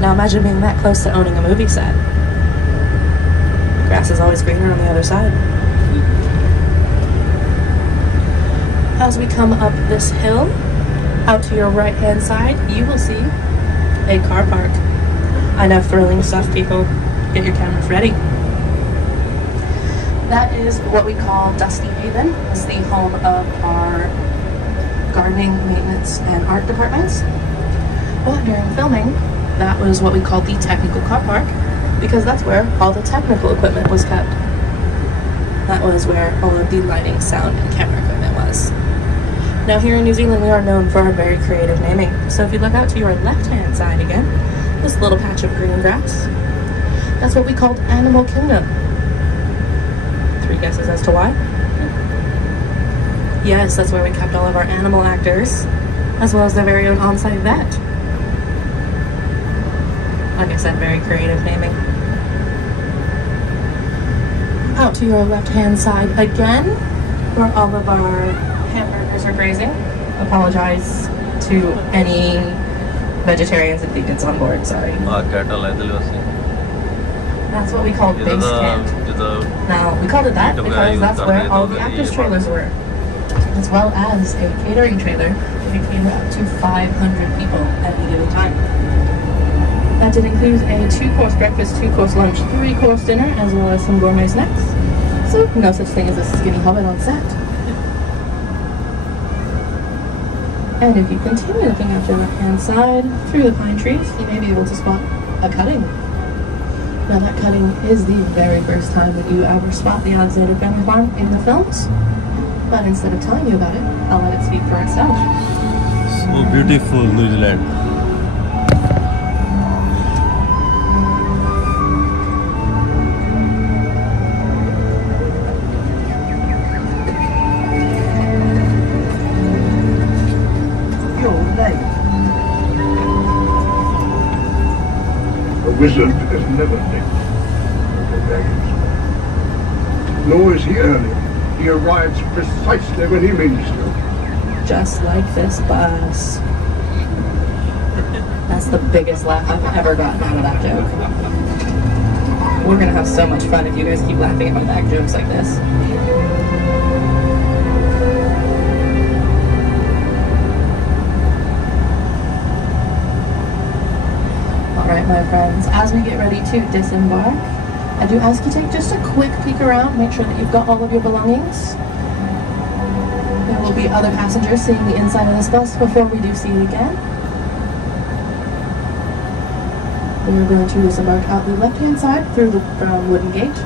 Now imagine being that close to owning a movie set. Grass is always greener on the other side. As we come up this hill, out to your right hand side, you will see a car park. I know, thrilling stuff, people. Get your cameras ready. That is what we call Dusty Haven. It's the home of our gardening, maintenance, and art departments. But during filming, that was what we called the technical car park, because that's where all the technical equipment was kept. That was where all of the lighting, sound, and camera equipment was. Now here in New Zealand, we are known for our very creative naming. So if you look out to your left-hand side again, this little patch of green grass, that's what we called Animal Kingdom. 3 guesses as to why? Yes, that's where we kept all of our animal actors, as well as their very own on-site vet. Like I said, very creative naming. Out to your left-hand side again, where all of our hamburgers are grazing. Apologize to any vegetarians and vegans on board, sorry. That's what we call base camp. Now, we called it that because that's where all the actors' trailers were. as well as a catering trailer that can cater up to 500 people at any given time. That did include a 2-course breakfast, 2-course lunch, 3-course dinner, as well as some gourmet snacks. So no such thing as a skinny hobbit on set. And if you continue looking at your left-hand side through the pine trees, you may be able to spot a cutting. Now that cutting is the very first time that you ever spot the Alexander family farm in the films. But instead of telling you about it, I'll let it speak for itself. So beautiful, New Zealand. A wizard is never late for the baggage. Nor is he early. He arrives precisely when he means to. Just like this bus. That's the biggest laugh I've ever gotten out of that joke. We're gonna have so much fun if you guys keep laughing at my back jokes like this. Alright, my friends, as we get ready to disembark, I do ask you to take just a quick peek around, make sure that you've got all of your belongings. There will be other passengers seeing the inside of this bus before we do see it again. We are going to disembark out the left-hand side through the brown wooden gate.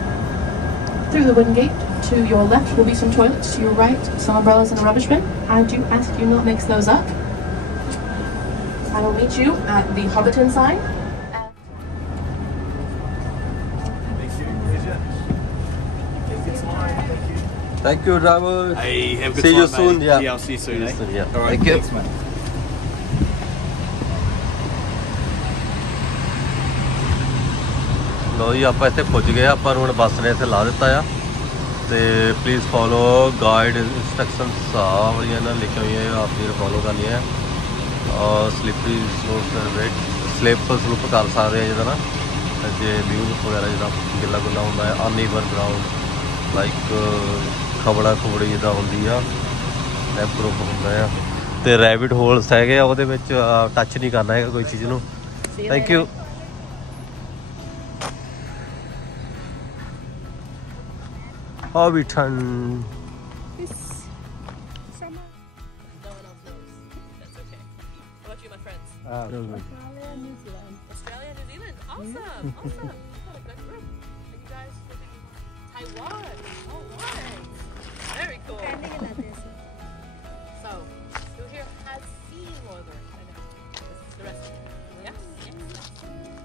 Through the wooden gate, to your left will be some toilets, to your right, some umbrellas and a rubbish bin. I do ask you not mix those up. I will meet you at the Hobbiton sign. Thank you, driver. Hey, have a good See time, you soon. mate. Yeah. Yeah, I'll see you soon. See you soon, yeah. All right, Thank you. thanks, mate. ਲੋ ਜੀ ਆਪਾਂ ਇੱਥੇ ਪਹੁੰਚ ਗਏ ਆਪਾਂ ਨੂੰ ਹੁਣ ਬੱਸ ਨੇ ਇੱਥੇ ਲਾ ਦਿੱਤਾ ਆ ਤੇ ਪਲੀਜ਼ ਫੋਲੋ ਗਾਈਡ ਇੰਸਟਰਕਸ਼ਨਸ ਆ ਵਾਲੀਆਂ ਇਹਨਾਂ ਲਿਖੀਆਂ ਹੋਈਆਂ ਆਪ ਜੀ ਫੋਲੋ ਕਰਨੀਆਂ ਔਰ ਸਲਿਪਰੀ ਸਲਿੱਪ ਸਲੂਪ ਕਰ ਸਕਦੇ ਆ ਜਿੱਦਾਂ ਨਾ ਜੇ ਵਿਊਜ਼ ਵਗੈਰਾ ਜਿੱਦਾਂ ਗਿੱਲਾ ਗੁੱਲਾ ਹੁੰਦਾ ਹੈ ਅਨਈਵਨ ਗਰਾਊਂਡ ਲਾਈਕ ਖਬੜਾ ਖਬੜੀ ਜਿੱਦਾਂ ਹੁੰਦੀ ਆ ਐਪ ਗਰੁੱਪ ਹੁੰਦਾ ਆ ਤੇ ਰੈਬਿਟ ਹੋਲਸ ਹੈਗੇ ਆ ਉਹਦੇ ਵਿੱਚ ਟੱਚ ਨਹੀਂ ਕਰਨਾ ਹੈਗਾ ਕੋਈ ਚੀਜ਼ ਨੂੰ thank you Hobbiton. No one else knows. That's okay. How about you, my friends? Australia, New Zealand. Australia, New Zealand. Awesome. Awesome. What a good group. And you guys live in Taiwan. All right. Very cool. So, who here has seen Lord of the Rings? I know. The rest of you. Yes? Yes.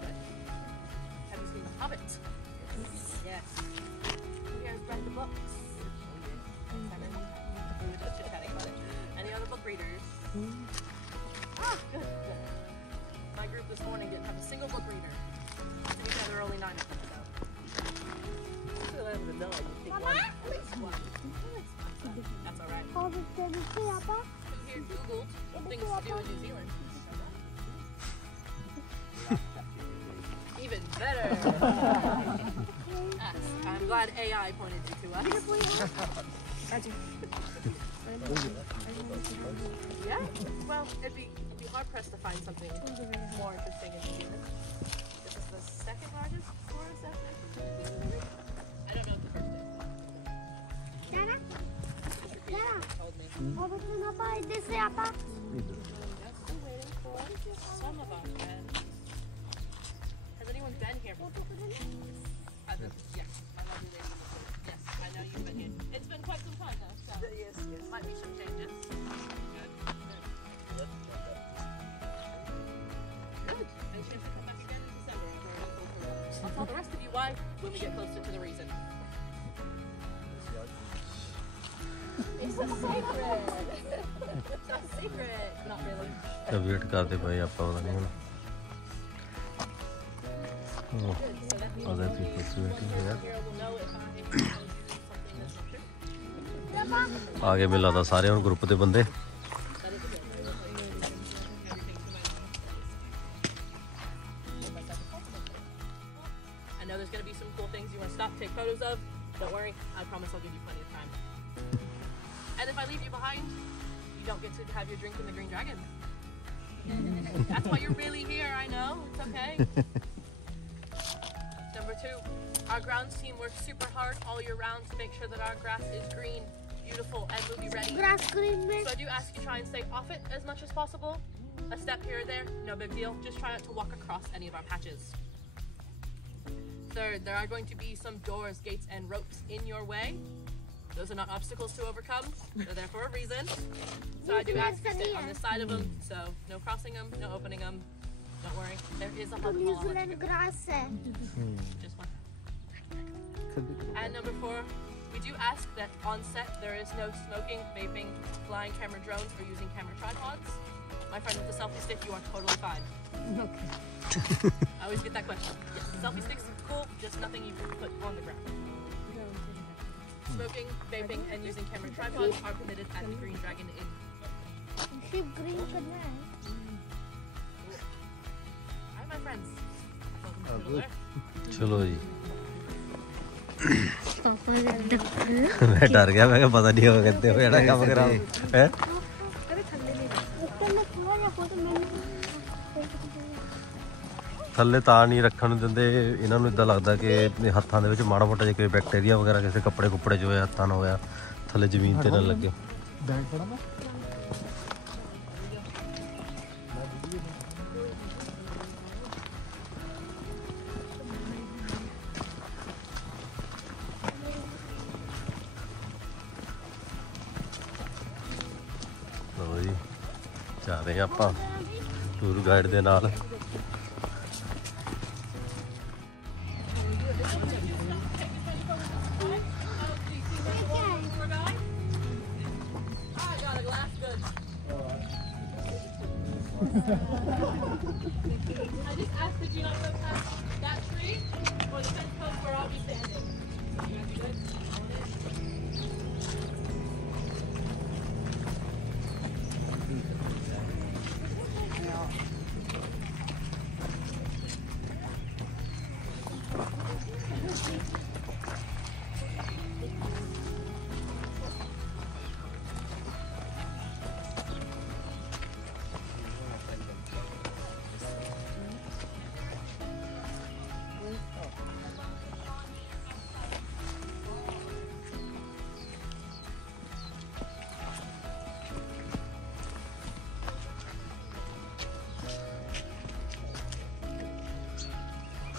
Good. Have you seen The Hobbit? Yes. Who here has read the books? We were just chit-chatting about it. Any other book readers? Ah, good. My group this morning didn't have a single book reader. To be fair, there are only 9 of them, so. I was a 9. You take one. At least one. That's all right. Who here Googled things to do in New Zealand? Even better. I'm glad AI pointed you to us. Yeah, well, it'd be hard pressed to find something more interesting in New Zealand. This is the second largest forest ethnic. I don't know what the first is. Dada, Told me. this is apa? Yes, we're waiting for some of our friends. Has anyone been here before? Yes, my lovely lady. Yes, I know you've been here. It's been quite some time though, so yes. Might be some changes. Good. And she should come back again in December. I'll tell the rest of you why when we get closer to the reason. It's a secret. It's a secret. Not really. ਤਾਂ wait ਕਰਦੇ ਪਏ ਆਪਾਂ ਉਹਦਾ ਨਹੀਂ ਹੁਣ other people's waiting here ਆ ਗਏ ਮੈਨੂੰ ਲੱਗਦਾ ਸਾਰੇ ਹੁਣ ਗਰੁੱਪ ਦੇ ਬੰਦੇ I know there's going to be some cool things you want to stop, take photos of. Don't worry, I promise I'll give you plenty of time. And if I leave you behind, you don't get to have your drink in the Green Dragon. That's why you're really here, I know. It's okay. Number 2, our grounds team works super hard all year round to make sure that our grass is green, beautiful, and movie ready. Grass green So means I do ask you try and stay off it as much as possible. A step here or there, no big deal. Just try not to walk across any of our patches. 3rd, there are going to be some doors, gates, and ropes in your way. Those are not obstacles to overcome. They're there for a reason. So I do ask you to sit on this side of them. So no crossing them, no opening them. Don't worry. There is a Hobbiton New wall. Zealand grass है. Just one. And number 4, we do ask that on set there is no smoking, vaping, flying camera drones, or using camera tripods. My friend with the selfie stick, you are totally fine. Okay. I always get that question. Yes, selfie sticks, cool, just nothing you can put on the ground. Smoking, vaping, and using camera tripods are permitted at the Green Dragon Inn. Ship green करना है. Hi, my friends. Welcome to Middle-earth. चलो जी पापा ज़्यादा मैं डर गया मैं पता नहीं होगा करते हो यार काम करा है अरे थल्ले नहीं ऊपर में थोड़ा या फोटो मैंने ਥੱਲੇ ਤਾਂ ਨਹੀਂ ਰੱਖਣ ਨੂੰ ਦਿੰਦੇ ਇਹਨਾਂ ਨੂੰ ਇਦਾਂ ਲੱਗਦਾ ਕਿ ਹੱਥਾਂ ਦੇ ਵਿੱਚ ਮਾੜਾ ਮੋਟਾ ਜਿਹਾ ਕੋਈ ਬੈਕਟੀਰੀਆ ਵਗੈਰਾ ਕਿਸੇ ਕੱਪੜੇ ਕੁੱਪੜੇ ਜੋ ਹੋਇਆ ਹੱਥਾਂ ਨਾਲ ਹੋਇਆ ਥੱਲੇ ਜ਼ਮੀਨ ਤੇ ਨਾ ਲੱਗੇ ਬੈਗ ਫੜਾ ਮੈਂ ਲਓ ਜੀ ਜਾ ਰਹੇ ਆਪਾਂ ਟੂਰ ਗਾਈਡ ਦੇ ਨਾਲ I just asked that you not go past that tree or the fence post where I'll be standing. You guys be good?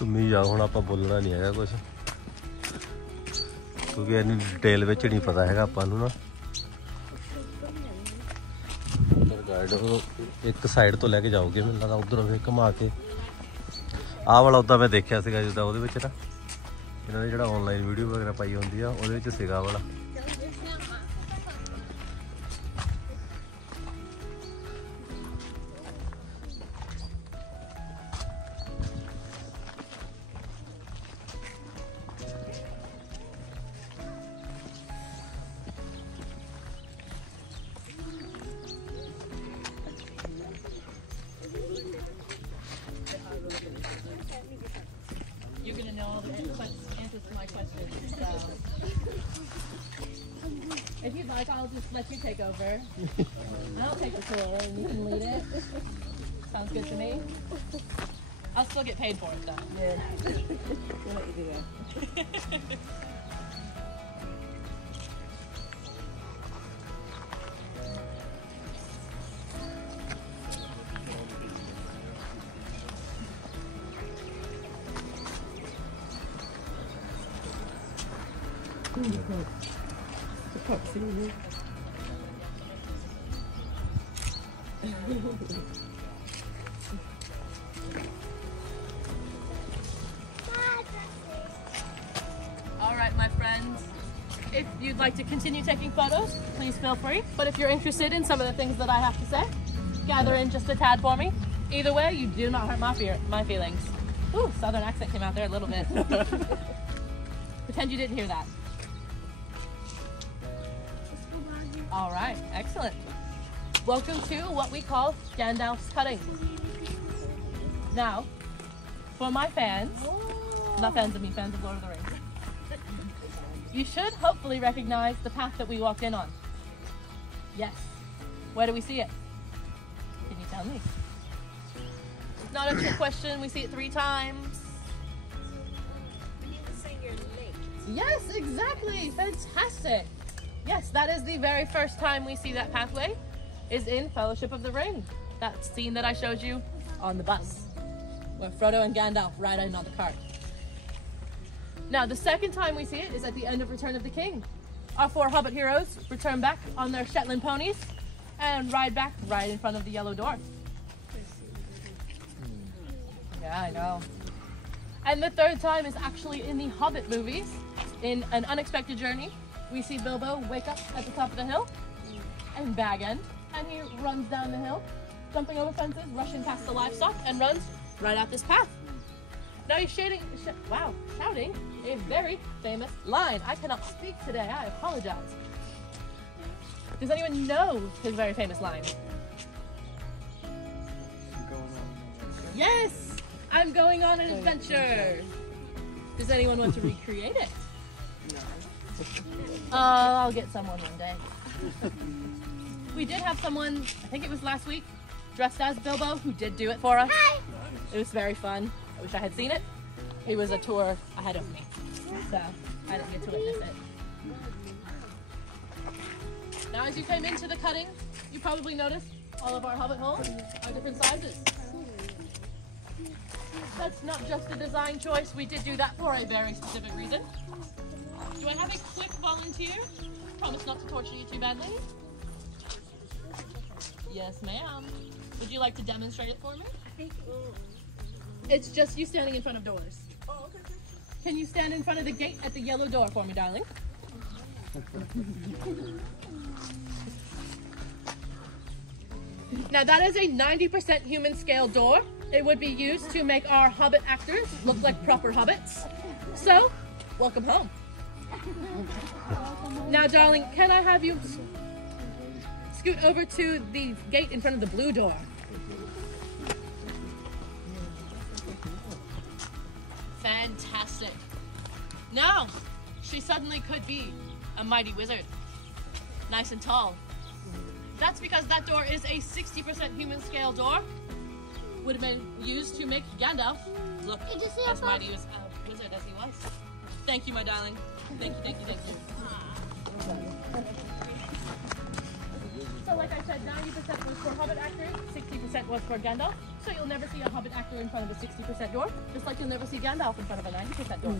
ਘੁੰਮੀ ਜਾ ਹੁਣ ਆਪਾਂ ਬੋਲਣਾ ਨਹੀਂ ਹੈਗਾ ਕੁਝ ਕਿਉਂਕਿ ਇੰਨੀ ਡਿਟੇਲ ਵਿੱਚ ਨਹੀਂ ਪਤਾ ਹੈਗਾ ਆਪਾਂ ਨੂੰ ਨਾ ਉਧਰ ਗਾਈਡ ਇੱਕ ਸਾਈਡ ਤੋਂ ਲੈ ਕੇ ਜਾਓਗੇ ਮੈਨੂੰ ਲੱਗਦਾ ਉਧਰੋਂ ਫਿਰ ਘੁਮਾ ਕੇ ਆਹ ਵਾਲਾ ਉੱਦਾਂ ਮੈਂ ਦੇਖਿਆ ਸੀਗਾ ਜਿੱਦਾਂ ਉਹਦੇ ਵਿੱਚ ਨਾ ਇਹਨਾਂ ਨੇ ਜਿਹੜਾ ਆਨਲਾਈਨ ਵੀਡੀਓ ਵਗੈਰਾ ਪਾਈ ਹੁੰਦੀ ਆ ਉਹਦੇ ਵਿੱਚ ਸੀਗਾ ਵਾਲਾ You're going to know all the answers to my questions. So. If you'd like, I'll just let you take over. I'll take the tour and you can lead it. Sounds good to me. I'll still get paid for it though. Yeah. We'll let you do that. Alright, my friends, if you'd like to continue taking photos, please feel free. But if you're interested in some of the things that I have to say, gather in just a tad for me. Either way, you do not hurt my feelings. Ooh, southern accent came out there a little bit. Pretend you didn't hear that. Alright, excellent. Welcome to what we call Gandalf's Cutting. Now, for my fans, not fans of me, fans of Lord of the Rings, you should hopefully recognize the path that we walked in on. Yes. Where do we see it? Can you tell me? Not a trick question. We see it 3 times. When you were saying you're late. Yes, exactly. Fantastic. Yes, that is the very first time we see that pathway is in Fellowship of the Ring. That scene that I showed you on the bus where Frodo and Gandalf ride in on the cart. Now, the second time we see it is at the end of Return of the King. Our 4 Hobbit heroes return back on their Shetland ponies and ride back right in front of the yellow door. Yeah, I know. And the third time is actually in the Hobbit movies. In An Unexpected Journey, we see Bilbo wake up at the top of the hill and Bag End, and he runs down the hill, jumping over fences, rushing past the livestock, and runs right out this path. Now he's shouting a very famous line. I cannot speak today, I apologize. Does anyone know his very famous line? Yes! I'm going on an adventure! Does anyone want to recreate it? I'll get someone one day. We did have someone, I think it was last week, dressed as Bilbo, who did do it for us. Hi. It was very fun. I wish I had seen it. He was a tour ahead of me, so I didn't get to witness it. Now, as you came into the cutting, you probably noticed all of our Hobbit holes are different sizes. That's not just a design choice. We did do that for a very specific reason. Do I have a quick volunteer? Promise not to torture you too badly. Yes, ma'am. Would you like to demonstrate it for me? It's just you standing in front of doors. Oh, okay. Can you stand in front of the gate at the yellow door for me, darling? Now that is a 90% human scale door. It would be used to make our Hobbit actors look like proper Hobbits. So, welcome home. Now, darling, can I have you scoot over to the gate in front of the blue door? Fantastic. Now, she suddenly could be a mighty wizard. Nice and tall. That's because that door is a 60% human scale door. Would have been used to make Gandalf look as mighty as a wizard as he was. Thank you, my darling. Thank you, thank you, thank you. So like I said, 90% was for Hobbit actors, 60% was for Gandalf. So you'll never see a Hobbit actor in front of a 60% door, just like you'll never see Gandalf in front of a 90% door.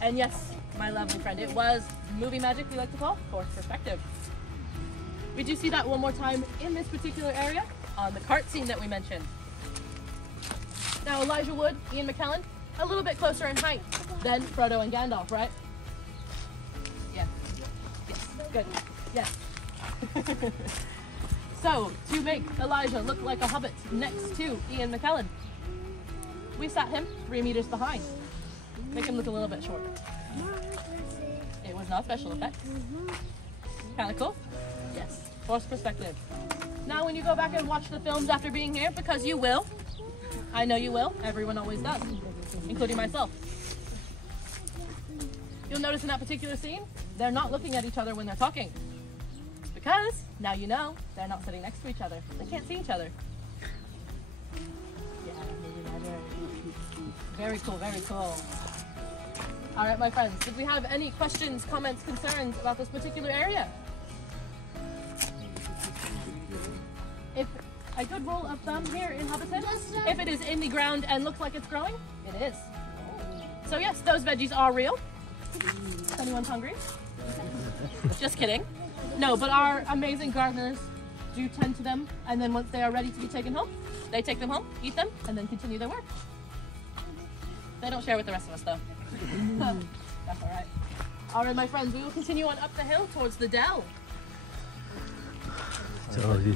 And yes, my lovely friend, it was movie magic, we like to call forced perspective. We do see that one more time in this particular area on the cart scene that we mentioned. Now Elijah Wood, Ian McKellen, a little bit closer in height than Frodo and Gandalf, right? Yeah. Yes. Good. Yes. So, to make Elijah look like a hobbit next to Ian McKellen, we sat him 3 meters behind. Make him look a little bit shorter. It was not special effects. Kind of cool? Yes. Forced perspective. Now when you go back and watch the films after being here, because you will, I know you will, everyone always does, including myself. You'll notice in that particular scene, they're not looking at each other when they're talking. Because, now you know, they're not sitting next to each other. They can't see each other. Yeah, very cool, very cool. All right, my friends, did we have any questions, comments, concerns about this particular area? If a good rule of thumb here in Hobbiton, if it is in the ground and looks like it's growing, it is. So yes, those veggies are real. Is anyone hungry? Just kidding. No, but our amazing gardeners do tend to them, and then once they are ready to be taken home, they take them home, eat them, and then continue their work. They don't share with the rest of us though. That's all right. All right, my friends, we will continue on up the hill towards the dell. ਚਲੋ ਜੀ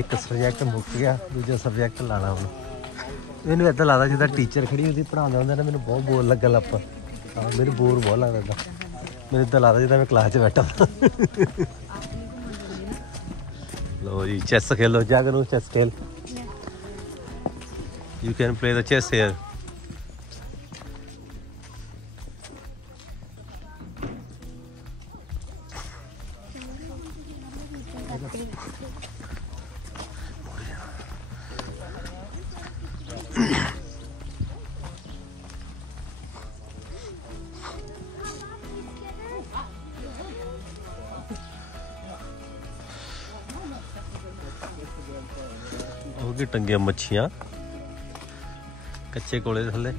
ਇੱਕ subject ਮੁੱਕ ਗਿਆ, ਦੂਜਾ subject ਲਾਣਾ ਹੁਣ। ਮੈਨੂੰ ਏਦਾਂ ਲੱਗਦਾ ਜਿੱਦਾਂ ਟੀਚਰ ਖੜੀ ਹੁੰਦੀ ਪੜ੍ਹਾਉਂਦਾ ਹੁੰਦਾ ਨਾ, ਮੈਨੂੰ ਬਹੁਤ ਬੋਰ ਲੱਗਣ ਲੱਗ ਪਿਆ। ਹਾਂ, ਮੈਨੂੰ ਬੋਰ ਬਹੁਤ ਲੱਗਦਾ, ਮੈਨੂੰ ਏਦਾਂ ਲੱਗਦਾ ਜਿੱਦਾਂ ਮੈਂ ਕਲਾਸ 'ਚ ਬੈਠਾ। ਲਓ ਜੀ, ਚੈਸ ਖੇਲੋ, ਜਾਗਰ ਨੂੰ ਚੈਸ ਖੇਲ। You can play the chess here. की टंगिया मच्छियां कच्चे कोले थले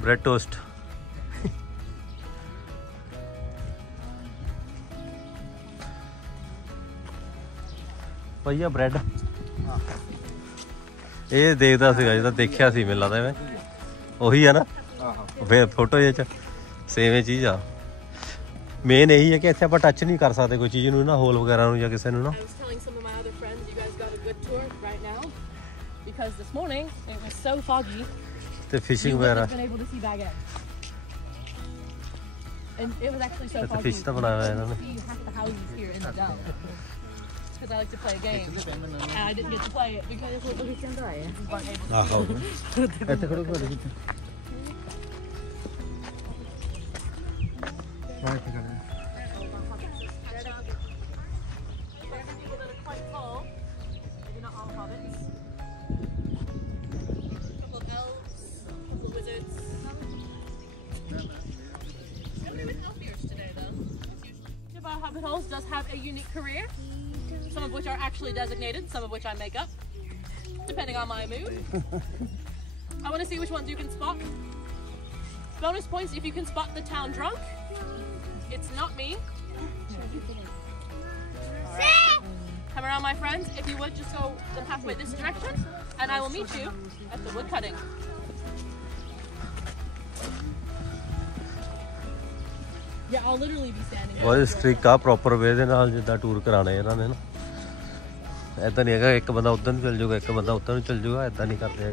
bread toast ਭਈਆ ਬ੍ਰੈਡ ਇਹ ਦੇਖਦਾ ਸੀਗਾ ਜਿਹਦਾ ਦੇਖਿਆ ਸੀ ਮੈਨੂੰ ਲੱਗਦਾ ਮੈਂ ਉਹੀ ਆ ਨਾ ਫੇ ਫੋਟੋ ਚ ਸੇਮ ਹੀ ਚੀਜ਼ ਆ ਮੇਨ ਇਹੀ ਹੈ ਕਿ ਇੱਥੇ ਆਪਾਂ ਟੱਚ ਨਹੀਂ ਕਰ ਸਕਦੇ ਕੋਈ ਚੀਜ਼ ਨੂੰ ਨਾ ਹੋਲ ਵਗੈਰਾ ਨੂੰ ਜਾਂ ਕਿਸੇ ਨੂੰ ਨਾ ਤੇ ਫਿਸ਼ਿੰਗ ਵਗੈਰਾ ਫਿਸ਼ ਤਾਂ ਬਣਾਇਆ ਹੋਇਆ ਇਹਨਾਂ ਨੇ because I like to play a game and I didn't get to play it because it's what we can do. Hobbit holes does have a unique career. Some of which are actually designated, some of which I make up, depending on my mood. I want to see which ones you can spot. Bonus points if you can spot the town drunk. It's not me. Right. Come around, my friends. If you would, just go the pathway this direction, and I will meet you at the wood cutting. Yeah, I'll literally be standing there. बहुत strict आ proper way दे नाल जिद्दां tour कराने इन्हां ने ना ऐसा नहीं है एक बंदा उधर चल जाऊगा एक बंदा उधर चल जाऊगा ऐसा नहीं करते है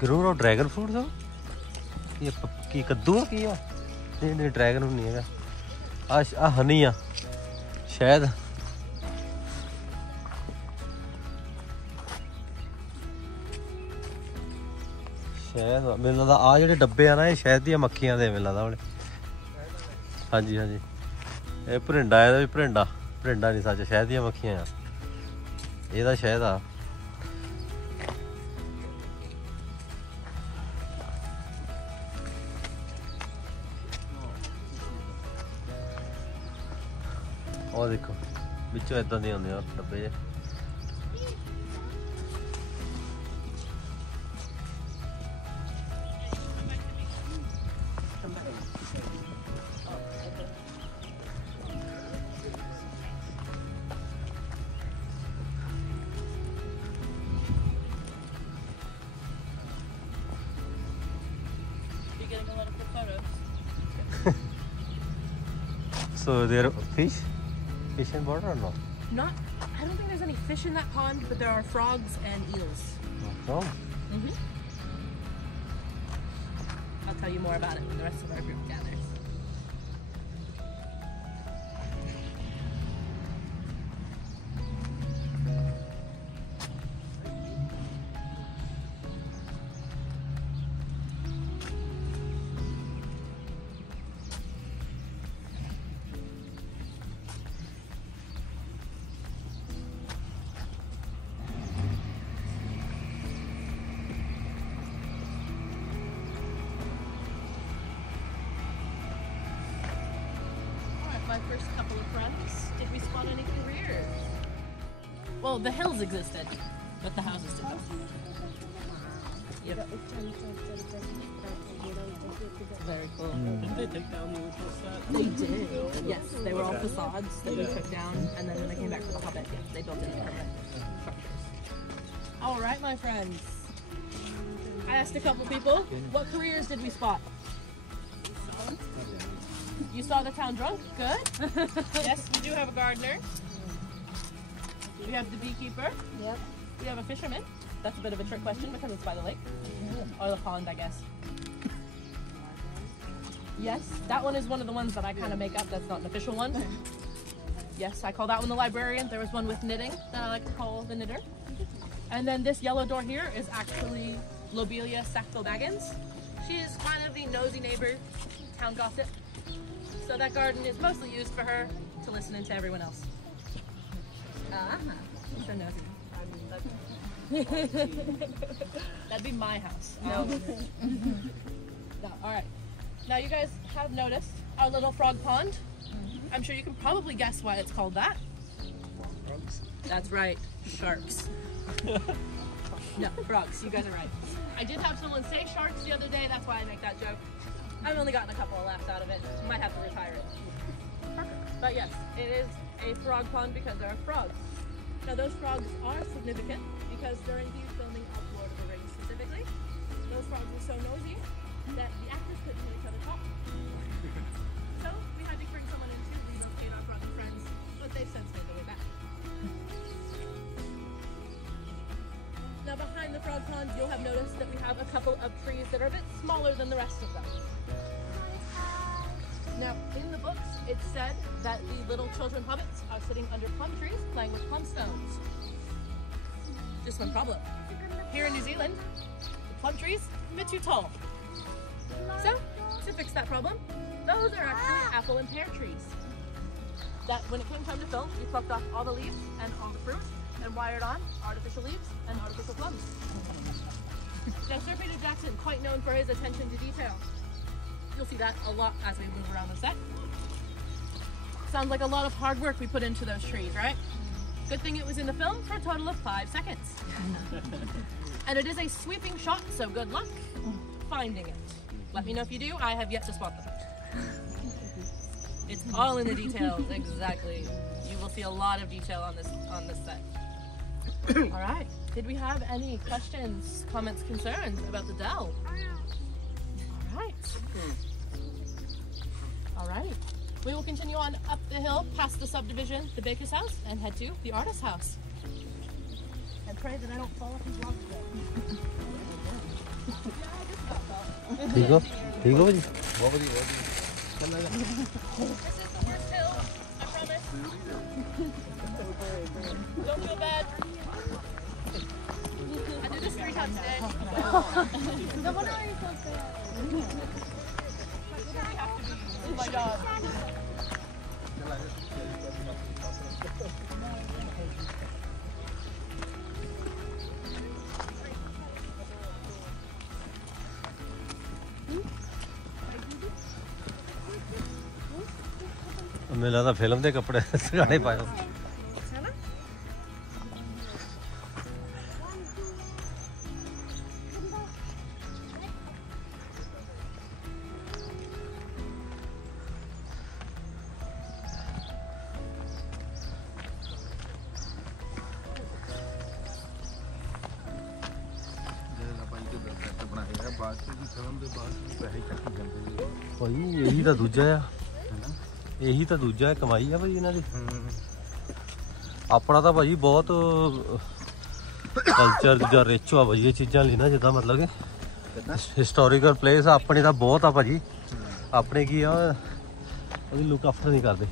ग्रोर और ड्रैगन फ्रूट दो ये की कद्दू की आ नहीं ड्रैगन नहीं है आ हनी आ शायद मेरे लगता आ जो डब्बे आ ना ये शहद दी मक्खियां दे मेरे लगता हूँ हाँ जी ये भरिंडा है भरिंडा नहीं सच शहद दी मक्खियां आ ये शहद आ और देखो बिचों इदा नहीं आते डब्बे So there are fish in water or no? Not. I don't think there's any fish in that pond, but there are frogs and eels. Oh. I'll tell you more about it when the rest of our group gathers. my first couple of friends. Did we spot any careers? Well, the hills existed, but the houses didn't. Yep. Very cool. Didn't they take down the original set? They did. Yes, they were all facades that we took down, and then when they came back for the Hobbit, yeah, they built in permanent structures. All right, my friends. I asked a couple people, what careers did we spot? You saw the town drunk? Good. Yes, we do have a gardener. We have the beekeeper. Yep. We have a fisherman. That's a bit of a trick question because it's by the lake. Or the pond, I guess. Yes, that one is one of the ones that I kind of make up. That's not an official one. Yes, I call that one the librarian. There was one with knitting that I like to call the knitter. And then this yellow door here is actually Lobelia Sackville Baggins. She is kind of the nosy neighbor, town gossip. So that garden is mostly used for her to listen in to everyone else. So nosy. That'd be my house. No. No. All right. Now you guys have noticed our little frog pond. I'm sure you can probably guess why it's called that. Frogs? That's right, sharks. No, frogs. You guys are right. I did have someone say sharks the other day. That's why I make that joke. I've only gotten a couple of laughs out of it. Might have to retire it. But yes, it is a frog pond because there are frogs. Now those frogs are significant because during the filming of Lord of the Rings specifically, those frogs were so nosy that the actors couldn't hear each other talk. So we had to bring someone in to relocate our frog friends, but they've since made their way back. Now behind the frog pond, you'll have noticed that we have a couple of trees that are a bit smaller than the rest of them. Now, in the books, it said that the little children hobbits are sitting under plum trees playing with plum stones. Just one problem. Here in New Zealand, the plum trees are a bit too tall. So, to fix that problem, those are actually apple and pear trees. That when it came time to film, we plucked off all the leaves and all the fruit and wired on artificial leaves and artificial plums. Now, Sir Peter Jackson, quite known for his attention to detail. You'll see that a lot as we move around the set. Sounds like a lot of hard work we put into those trees, right? Good thing it was in the film for a total of 5 seconds. And it is a sweeping shot, so good luck finding it. Let me know if you do. I have yet to spot them. It's all in the details, exactly. You will see a lot of detail on this set. All right. Did we have any questions, comments, concerns about the dell? All right. All right. We will continue on up the hill past the subdivision, the baker's house, and head to the artist's house. And pray that I don't fall off these rocks today. ठीक हो भाजी बहुत बढ़िया चल This is the worst hill, I promise. Don't feel bad. I did this 3 times today. No wonder why you're so good. I have to be. Oh my god. ਮੈਨੂੰ ਲੱਗਦਾ film ਦੇ ਕੱਪੜੇ ਸਗਾਣੇ ਪਾਇਓ ਭਾਈ ਇਹੀ ਤਾਂ ਦੂਜਾ ਆ ਇਹੀ ਤਾਂ ਦੂਜਾ ਕਮਾਈ ਆ ਭਾਈ ਇਹਨਾਂ ਦੀ ਆਪਣਾ ਤਾਂ ਭਾਈ ਬਹੁਤ ਕਲਚਰ ਜਾਂ ਰਿਚ ਆ ਭਾਈ ਇਹ ਚੀਜ਼ਾਂ ਲਈ ਨਾ ਜਿੱਦਾਂ ਮਤਲਬ ਕਿ ਹਿਸਟੋਰੀਕਲ ਪਲੇਸ ਆਪਣੇ ਤਾਂ ਬਹੁਤ ਆ ਭਾਜੀ ਆਪਣੇ ਕੀ ਆ ਉਹਦੀ ਲੁੱਕ ਆਫਟਰ ਨਹੀਂ ਕਰਦੇ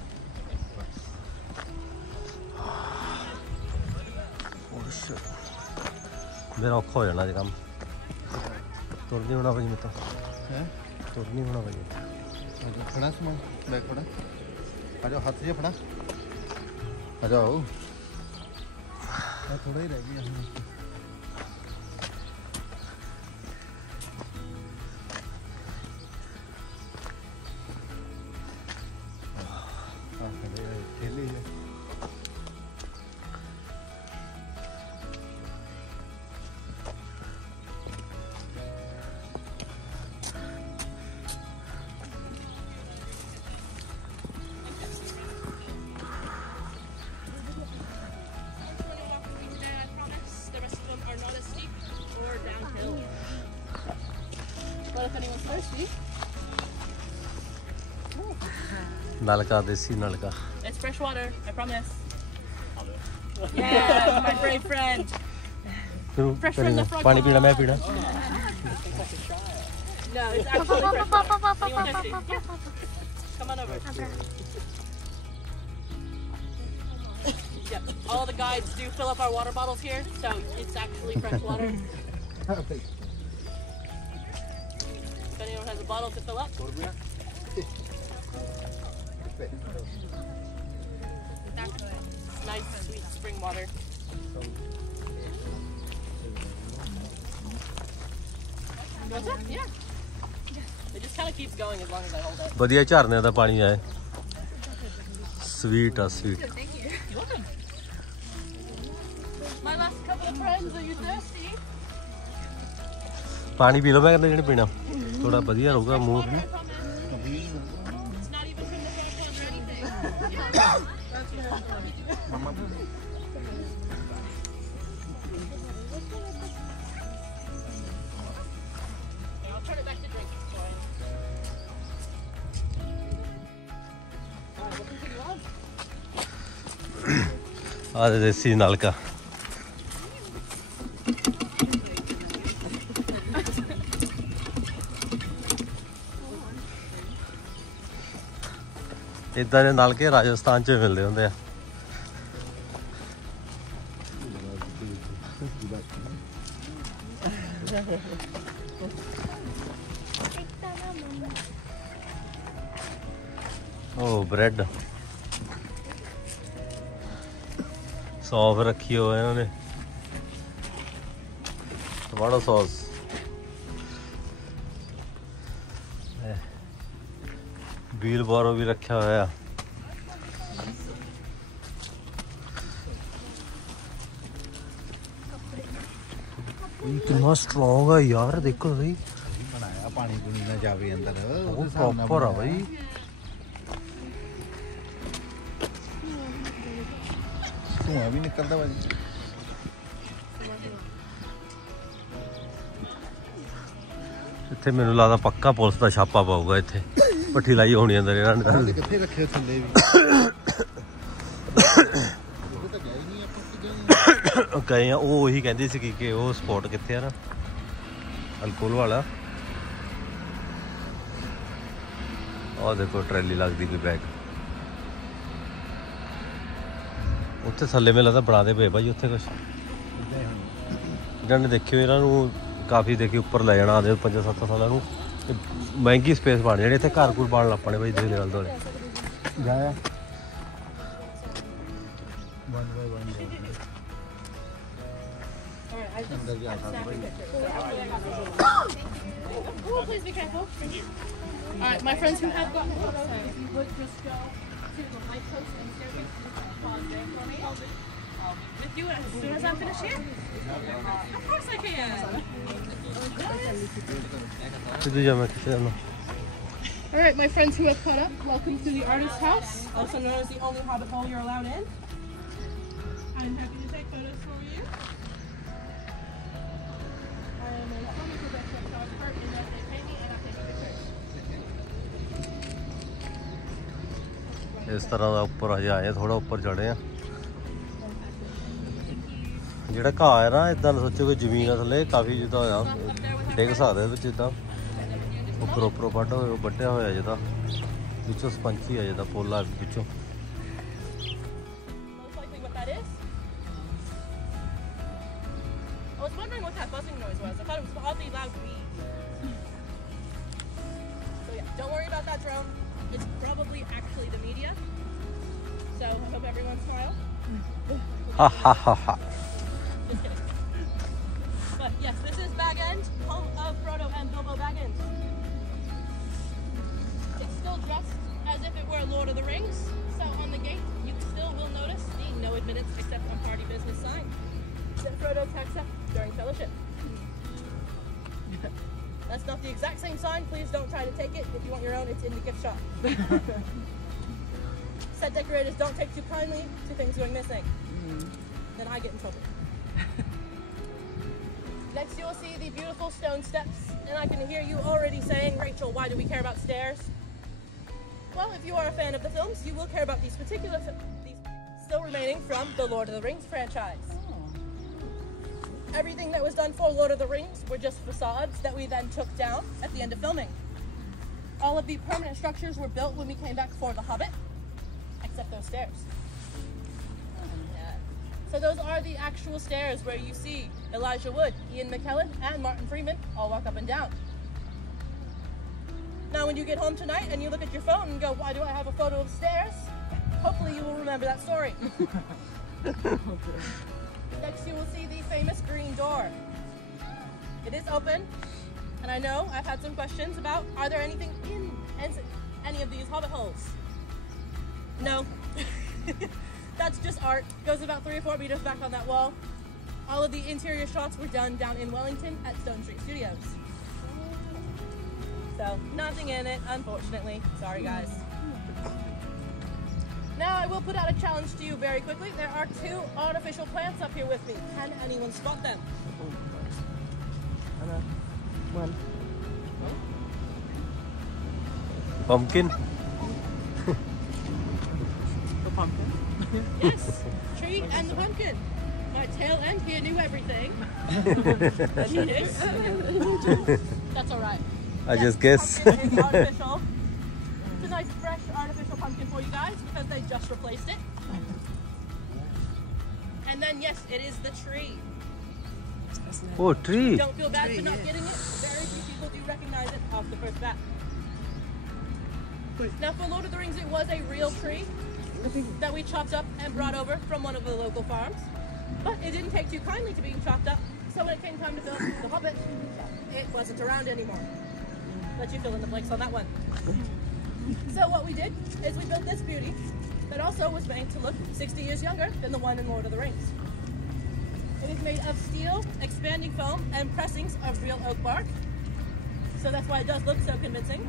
ਮੇਰਾ ਔਖਾ ਹੋ ਜਾਣਾ ਅੱਜ ਕੰਮ ਤੁਰ ਨਹੀਂ ਹੋਣਾ ਭਾਜੀ ਮੇਰੇ ਤੋਂ ਹੈ ਤੁਰ ਨਹੀਂ ਹੋਣਾ ਭਾਜੀ खड़ा समान बैग खड़ा आ जाओ हाथ से फड़ा आ जाओ थोड़ा ही रह गया sweetie. Nalka, desi nalka. It's fresh water, I promise. Yeah, my brave friend. Fresh from the front. Pani pina, main pina. No, it's actually fresh water. Anyone thirsty? Yeah. Come on over. Yeah, all the guides do fill up our water bottles here, so it's actually fresh water. If anyone has a bottle to fill up. Nice, sweet spring water. Yeah. It just kind of keeps going as long as I hold it. ਵਧੀਆ ਝਰਨੇ ਦਾ ਪਾਣੀ ਆਏ sweet ਆ sweet You're welcome. My last couple of friends, are you thirsty? ਪਾਣੀ ਪੀ ਲਓ ਮੈਂ ਕਹਿੰਦਾ ਜਿਹੜਾ ਪੀਣਾ ਥੋੜਾ ਵਧੀਆ ਰਹੂਗਾ ਮੂੰਹ It's not even from the front one or anything. I'll turn it back to drinking. ਆ ਦੇਸੀ ਨਲਕਾ ਇਦਾਂ ਦੇ ਨਲਕੇ ਰਾਜਸਥਾਨ 'ਚ ਮਿਲਦੇ ਹੁੰਦੇ ਆ ਉਹ ਬ੍ਰੈਡ सौंफ रखी हुई है इन्होंने टमाटो सॉस व्हील बारो भी रखा हुआ है कितना स्ट्रॉन्ग है यार देखो भाई बनाया पानी पूनी ना जावे अंदर वो प्रॉपर है भाई ਧੂਆਂ ਵੀ ਨਿਕਲਦਾ ਭਾਜੀ ਇੱਥੇ ਮੈਨੂੰ ਲੱਗਦਾ ਪੱਕਾ ਪੁਲਿਸ ਦਾ ਛਾਪਾ ਪਾਊਗਾ ਇੱਥੇ ਪੱਠੀ ਲਾਈ ਹੋਣੀ ਅੰਦਰ ਇਹਨਾਂ ਨੇ ਕਿੱਥੇ ਰੱਖੇ ਥੱਲੇ ਵੀ ਗਏ ਆ ਉਹ ਉਹੀ ਕਹਿੰਦੀ ਸੀ ਕਿ ਉਹ ਸਪੌਟ ਕਿੱਥੇ ਆ ਨਾ ਅਲਕੋਹਲ ਵਾਲਾ ਆਹ ਦੇਖੋ ਟਰੈਲੀ ਲੱਗਦੀ ਕੋਈ ਬੈਗ ਉੱਥੇ ਥੱਲੇ ਮੈਨੂੰ ਲੱਗਦਾ ਬਣਾਦੇ ਪਏ ਭਾਈ ਉੱਥੇ ਕੁਛ ਜਿਹਨਾਂ ਨੇ ਦੇਖਿਓ ਇਹਨਾਂ ਨੂੰ ਕਾਫੀ ਦੇਖੀ ਉੱਪਰ ਲੈ ਜਾਣਾ ਆਦੇ 5-7 ਸਾਲਾਂ ਨੂੰ ਮਹਿੰਗੀ ਸਪੇਸ ਬਣ ਜਾਣੀ ਇੱਥੇ ਘਰ ਘੁਰ ਬਣ ਲੱਪਣੇ ਭਾਈ ਦੇ ਨਾਲ ਦੋਲੇ ਜਾਇਆ ਅੰਦਰ ਜਾ ਸਕਦਾ ਭਾਈ Oh, please be careful. Alright, my friends who have got photos, if you would just go to the light post and staircase, pause there for me. I'll be with you as soon as I'm finished here. Of course I can. Alright, my friends who have caught up, welcome to the artist's house, also known as the only hobbit hole you're allowed in. I'm happy to take photos for you. I am a comic professional, so I'm part in that they pay me and I take pictures. ਇਸ ਤਰ੍ਹਾਂ ਦਾ ਉੱਪਰ ਹਜੇ ਆਏ ਥੋੜਾ ਉੱਪਰ ਚੜੇ ਆ ਜਿਹੜਾ ਘਾਹ ਹੈ ਨਾ ਇਦਾਂ ਸੋਚੋ ਕਿ ਜ਼ਮੀਨ ਆ ਥੱਲੇ ਕਾਫੀ ਜਿੱਦਾਂ ਹੋਇਆ ਡਿੱਗ ਸਕਦੇ ਵਿੱਚ ਜਿੱਦਾਂ ਉੱਪਰ ਵੱਢਿਆ ਹੋਇਆ ਜਿੱਦਾਂ ਵਿੱਚੋਂ ਸਪੰਚੀ ਆ ਜਿੱਦਾਂ ਪੋਲਾ ਵਿੱਚੋਂ Most likely what that is. I was wondering what that buzzing noise was. I thought it was oddly loud bees. So yeah, don't worry about that drone. It's probably actually the media. So I hope everyone smile. ha ha ha ha Just kidding. But yes, this is Bag End, home of Frodo and Bilbo Baggins. It's still dressed as if it were Lord of the Rings. So on the gate, you still will notice the no admittance except on party business sign that Frodo tacks up during fellowship. That's not the exact same sign. Please don't try to take it. If you want your own, it's in the gift shop. Set decorators don't take too kindly to things going missing. Then I get in trouble. Next you will see the beautiful stone steps, and I can hear you already saying, Rachel, why do we care about stairs? Well, if you are a fan of the films, you will care about these particular these still remaining from the Lord of the Rings franchise. Everything that was done for Lord of the Rings were just facades that we then took down at the end of filming. All of the permanent structures were built when we came back for The Hobbit, except those stairs. So those are the actual stairs where you see Elijah Wood, Ian McKellen, and Martin Freeman all walk up and down. Now when you get home tonight and you look at your phone and go, why do I have a photo of stairs? Hopefully you will remember that story. Next you will see the famous green door. It is open, and I know I've had some questions about, are there anything in any of these hobbit holes? No. That's just art. Goes about 3 or 4 meters back on that wall. All of the interior shots were done down in Wellington at Stone Street Studios. So, nothing in it, unfortunately. Sorry, guys. Now, I will put out a challenge to you very quickly. There are 2 artificial plants up here with me. Can anyone spot them? One. Pumpkin? The pumpkin. Yes, tree and the pumpkin. My tail end here knew everything. Genius. That's all right. I just guess. Pumpkin is artificial. It's a nice fresh artificial pumpkin for you guys because they just replaced it. And then yes, it is the tree. Oh, tree. Don't feel bad for not getting it. Very few people do recognize it off the first bat. Now for Lord of the Rings, it was a real tree that we chopped up and brought over from one of the local farms. But it didn't take too kindly to being chopped up, so when it came time to film The Hobbit, it wasn't around anymore. Let you fill in the blanks on that one. So what we did is we built this beauty that also was made to look 60 years younger than the one in Lord of the Rings. It is made of steel, expanding foam, and pressings of real oak bark. So that's why it does look so convincing.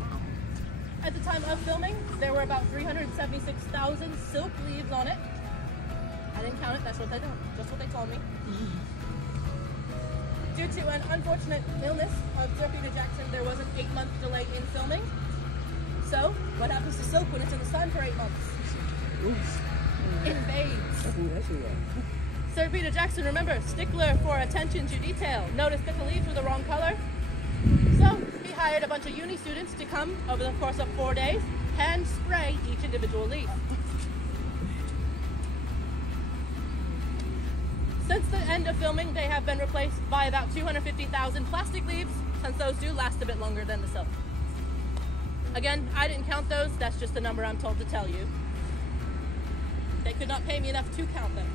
At the time of filming, there were about 376,000 silk leaves on it. I didn't count it, that's what they do, just what they told me. Due to an unfortunate illness of Sir Peter Jackson, there was an 8-month delay in filming. So, what happens to silk when it's in the sun for 8 months? It fades. Sir Peter Jackson, remember, stickler for attention to detail. Noticed that the leaves were the wrong color. So, he hired a bunch of uni students to come over the course of 4 days, hand spray each individual leaf. Since the end of filming, they have been replaced by about 250,000 plastic leaves, since those do last a bit longer than the silk. Again, I didn't count those, that's just the number I'm told to tell you. They could not pay me enough to count them.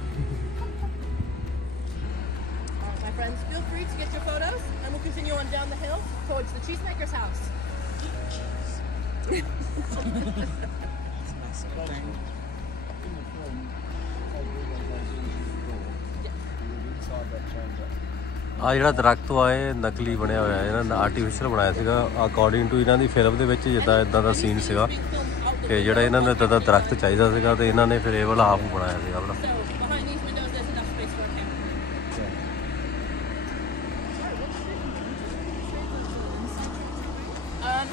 Alright, my friends, feel free to get your photos, and we'll continue on down the hill towards the cheesemaker's house. ਆ ਜਿਹੜਾ ਦਰਖਤ ਆ ਇਹ ਨਕਲੀ ਬਣਿਆ ਹੋਇਆ ਹੈ, ਇਹਨਾਂ ਨੇ ਆਰਟੀਫੀਸ਼ੀਅਲ ਬਣਾਇਆ ਸੀਗਾ ਅਕੋਰਡਿੰਗ ਟੂ ਇਹਨਾਂ ਦੀ ਫਿਲਮ ਦੇ ਵਿੱਚ ਜਿੱਦਾਂ ਇਦਾਂ ਦਾ ਸੀਨ ਸੀਗਾ ਤੇ ਜਿਹੜਾ ਇਹਨਾਂ ਨੂੰ ਇਦਾਂ ਦਾ ਦਰਖਤ ਚਾਹੀਦਾ ਸੀਗਾ ਤੇ ਇਹਨਾਂ ਨੇ ਫਿਰ ਇਹ ਵਾਲਾ ਆਪ ਬਣਾਇਆ ਸੀਗਾ ਆਪਣਾ।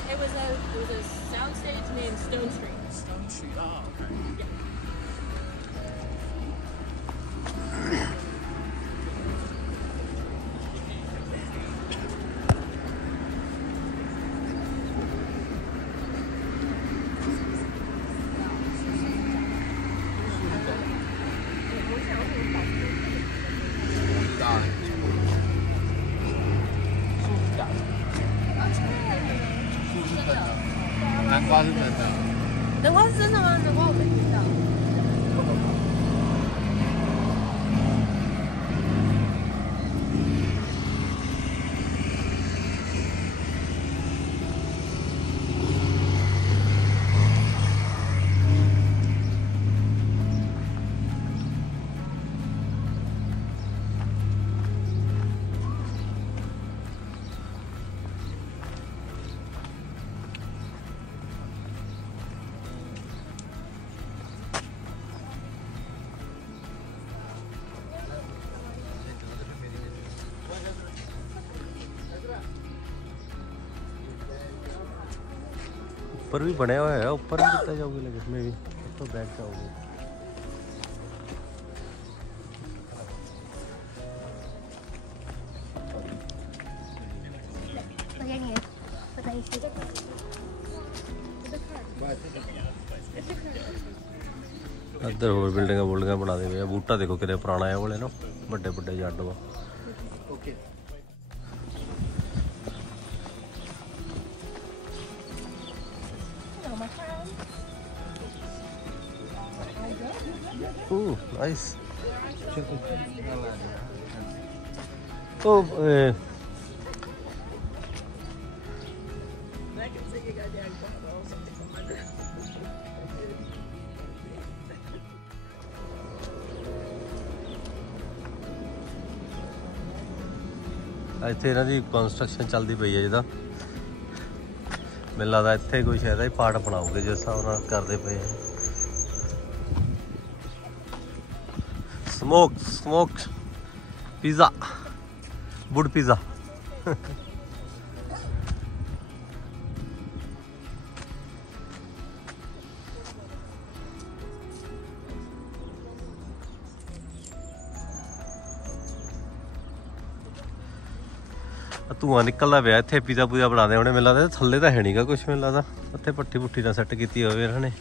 It was a soundstage named Stone Street. Stone Street. Oh, okay. Yeah. The ones in the wall, but no. ऊपर भी बनया हुआ है, ऊपर भी कितना जाओगे लगे इसमें भी तो बैठ जाओगे। इधर होर बिल्डिंग बना दे हुए, बूटा देखो कितने पुराना है वाले ना, बड़े बड़े जड़ वा। नाइस। ਇੱਥੇ ਇਹਨਾਂ ਦੀ ਕੰਸਟਰਕਸ਼ਨ ਚੱਲਦੀ ਪਈ ਹੈ ਜਿਹਦਾ ਮੈਨੂੰ ਲੱਗਦਾ ਇੱਥੇ ਕੋਈ ਸ਼ਾਇਦ ਹੀ ਪਾਰਟ ਬਣਾਉਗੇ ਜਿਸ ਹਿਸਾਬ ਨਾਲ ਕਰਦੇ ਪਏ ਆ। Smoke pizza, wood pizza. ਧੂੰਆਂ ਨਿਕਲਦਾ ਪਿਆ ਇੱਥੇ, ਪੀਜ਼ਾ ਪੂਜਾ ਬਣਾਉਂਦੇ ਹੋਣੇ ਮੈਨੂੰ ਲੱਗਦਾ। ਥੱਲੇ ਤਾਂ ਹੈ ਨੀਗਾ ਕੁਛ, ਮੈਨੂੰ ਲੱਗਦਾ ਇੱਥੇ ਪੱਠੀ ਪੁੱਠੀ ਨਾਲ ਸੈੱਟ ਕੀਤੀ ਹੋਵੇ ਇਹਨਾਂ ਨੇ।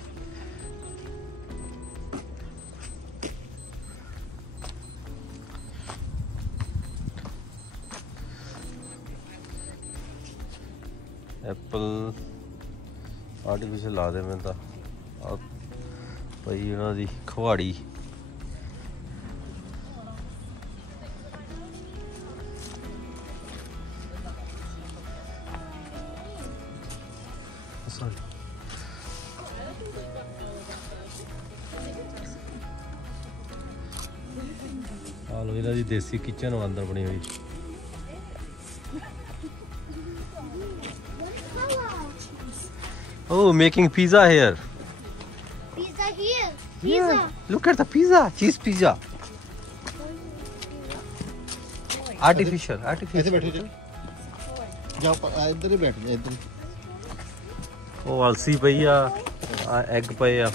ਐਪਲ ਆਰਟੀਫਿਸ਼ਲ ਲਾ ਦੇ ਮੈਨੂੰ ਤਾਂ ਪਈ ਉਹਨਾਂ ਦੀ ਖਵਾੜੀ। ਆ ਲੋ ਇਹਨਾਂ ਦੀ ਦੇਸੀ ਕਿਚਨ ਅੰਦਰ ਬਣੀ ਹੋਈ। Oh, making pizza here. Pizza here. Pizza. Look at the pizza, cheese pizza. Artificial. ऐसे बैठो जाओ, इधर ही बैठ जाओ इधर। ਉਹ ਅਲਸੀ ਪਈ ਆ, ਐਗ ਪਏ ਆ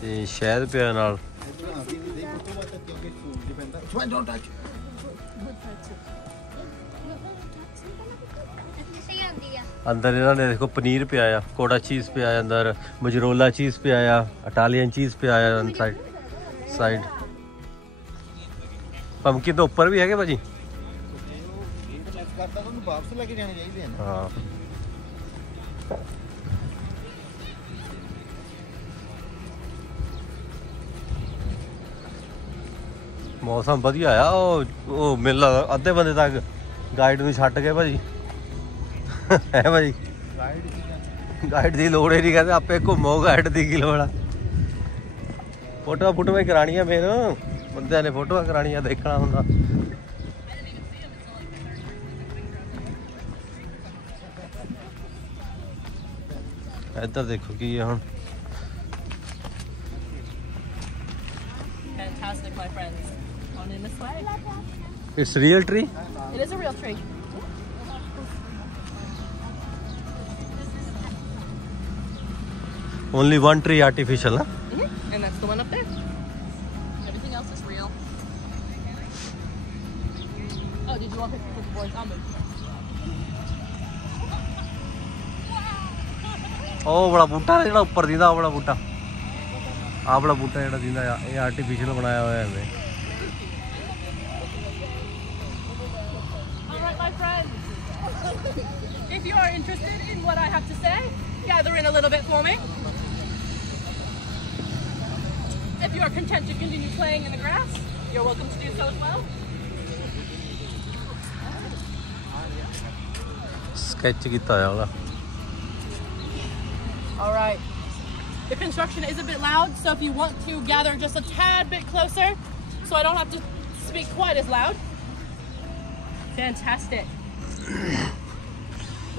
ਤੇ ਸ਼ਹਿਦ ਪਿਆ ਨਾਲ। अंदर इन्होंने देखो पनीर पे आया, कोड़ा चीज़ पे आया, अंदर मोजरेला चीज़ पे आया, इटालियन चीज़ पे आया साइड। पंपकिन तो ऊपर भी है क्या भाजी? हाँ मौसम वधिया आ। ਉਹ ਮਿਲ ਲੱਗਦਾ ਅੱਧੇ ਬੰਦੇ ਤੱਕ ਗਾਈਡ ਨੂੰ ਛੱਡ ਕੇ ਭਾਜੀ ਹੈ ਭਾਜੀ। ਗਾਈਡ ਦੀ ਲੋੜ ਹੀ ਨਹੀਂ, ਕਹਿੰਦੇ ਆਪੇ ਘੁੰਮੋ, ਗਾਈਡ ਦੀ ਕੀ ਲੋੜ ਆ। ਫੋਟੋਆਂ ਹੀ ਕਰਾਉਣੀਆਂ, ਫਿਰ ਬੰਦਿਆਂ ਨੇ ਫੋਟੋਆਂ ਕਰਾਉਣੀਆਂ, ਦੇਖਣਾ ਹੁੰਦਾ। ਇੱਧਰ ਦੇਖੋ ਕੀ ਹੈ ਹੁਣ। Fantastic, my friends. On in this way. It's real tree? It is a real tree. Only one tree artificial, huh? And that's the one up there. Everything else is real. Oh, did you want pictures of the boys? I'll move. ਉਹ ਬੜਾ ਬੂਟਾ ਜਿਹੜਾ ਉੱਪਰ ਦਿੰਦਾ, ਉਹ ਬੜਾ ਬੂਟਾ, ਆਹ ਬੜਾ ਬੂਟਾ ਜਿਹੜਾ ਦਿੰਦਾ ਆ, ਇਹ ਆਰਟੀਫਿਸ਼ਲ ਬਣਾਇਆ ਹੋਇਆ ਐਵੇਂ। All right, my friends. If you are interested in what I have to say, gather in a little bit for me. If you are content to continue playing in the grass, you're welcome to do so as well. Sketch ਕੀਤਾ ਹੋਇਆ ਉਹਦਾ। All right. The construction is a bit loud, so if you want to gather just a tad bit closer, so I don't have to speak quite as loud. Fantastic.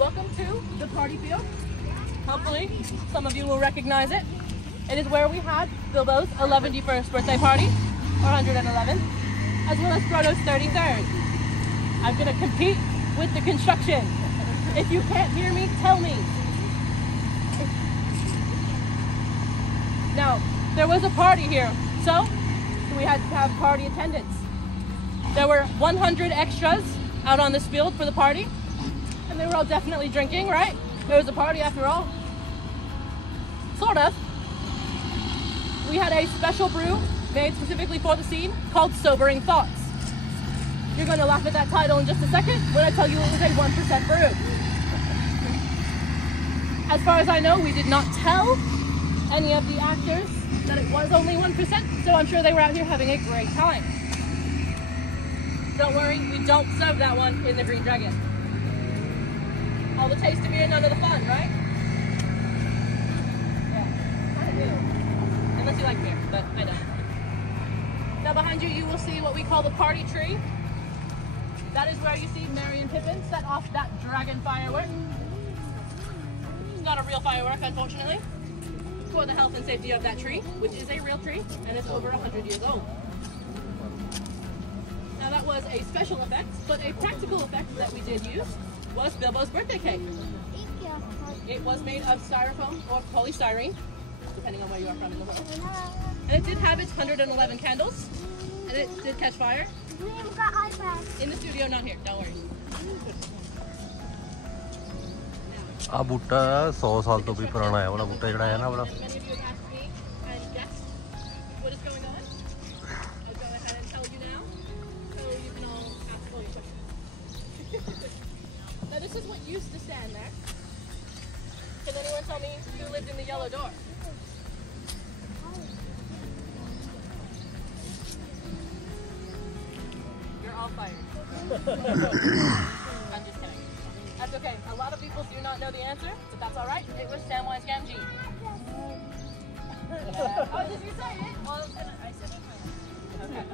Welcome to the party field. Hopefully, some of you will recognize it. It is where we had Bilbo's 111st birthday party, or 111th, as well as Frodo's 33rd. I'm going to compete with the construction. If you can't hear me, tell me. there was a party here, so we had to have party attendance. There were 100 extras out on this field for the party, and they were all definitely drinking, right? It was a party after all. Sort of. We had a special brew made specifically for the scene called Sobering Thoughts. You're going to laugh at that title in just a second when I tell you it was a 1% brew. As far as I know, we did not tell any of the actors that it was only 1%, so I'm sure they were out here having a great time. Don't worry, we don't serve that one in the Green Dragon. All the taste of beer, none of the fun, right? Yeah, kind of do. Unless you like beer, but I don't. Now behind you, you will see what we call the party tree. That is where you see Merry and Pippin set off that dragon firework. It's not a real firework, unfortunately, for the health and safety of that tree, which is a real tree, and it's over 100 years old. Now that was a special effect, but a practical effect that we did use was Bilbo's birthday cake. It was made of styrofoam or polystyrene, depending on where you are from in the world. And it did have its 111 candles, and it did catch fire. In the studio, not here, don't worry. आ बूटा 100 साल तो भी पुराना है वाला बूटा जड़ा है ना वाला Now this is what used to stand there. Can anyone tell me who lived in the yellow door? You're all fired. I'm just kidding. That's okay. A lot of people do not know the answer, but that's all right. It was Samwise Gamgee. Oh, did you say it? Well, I said it. Okay.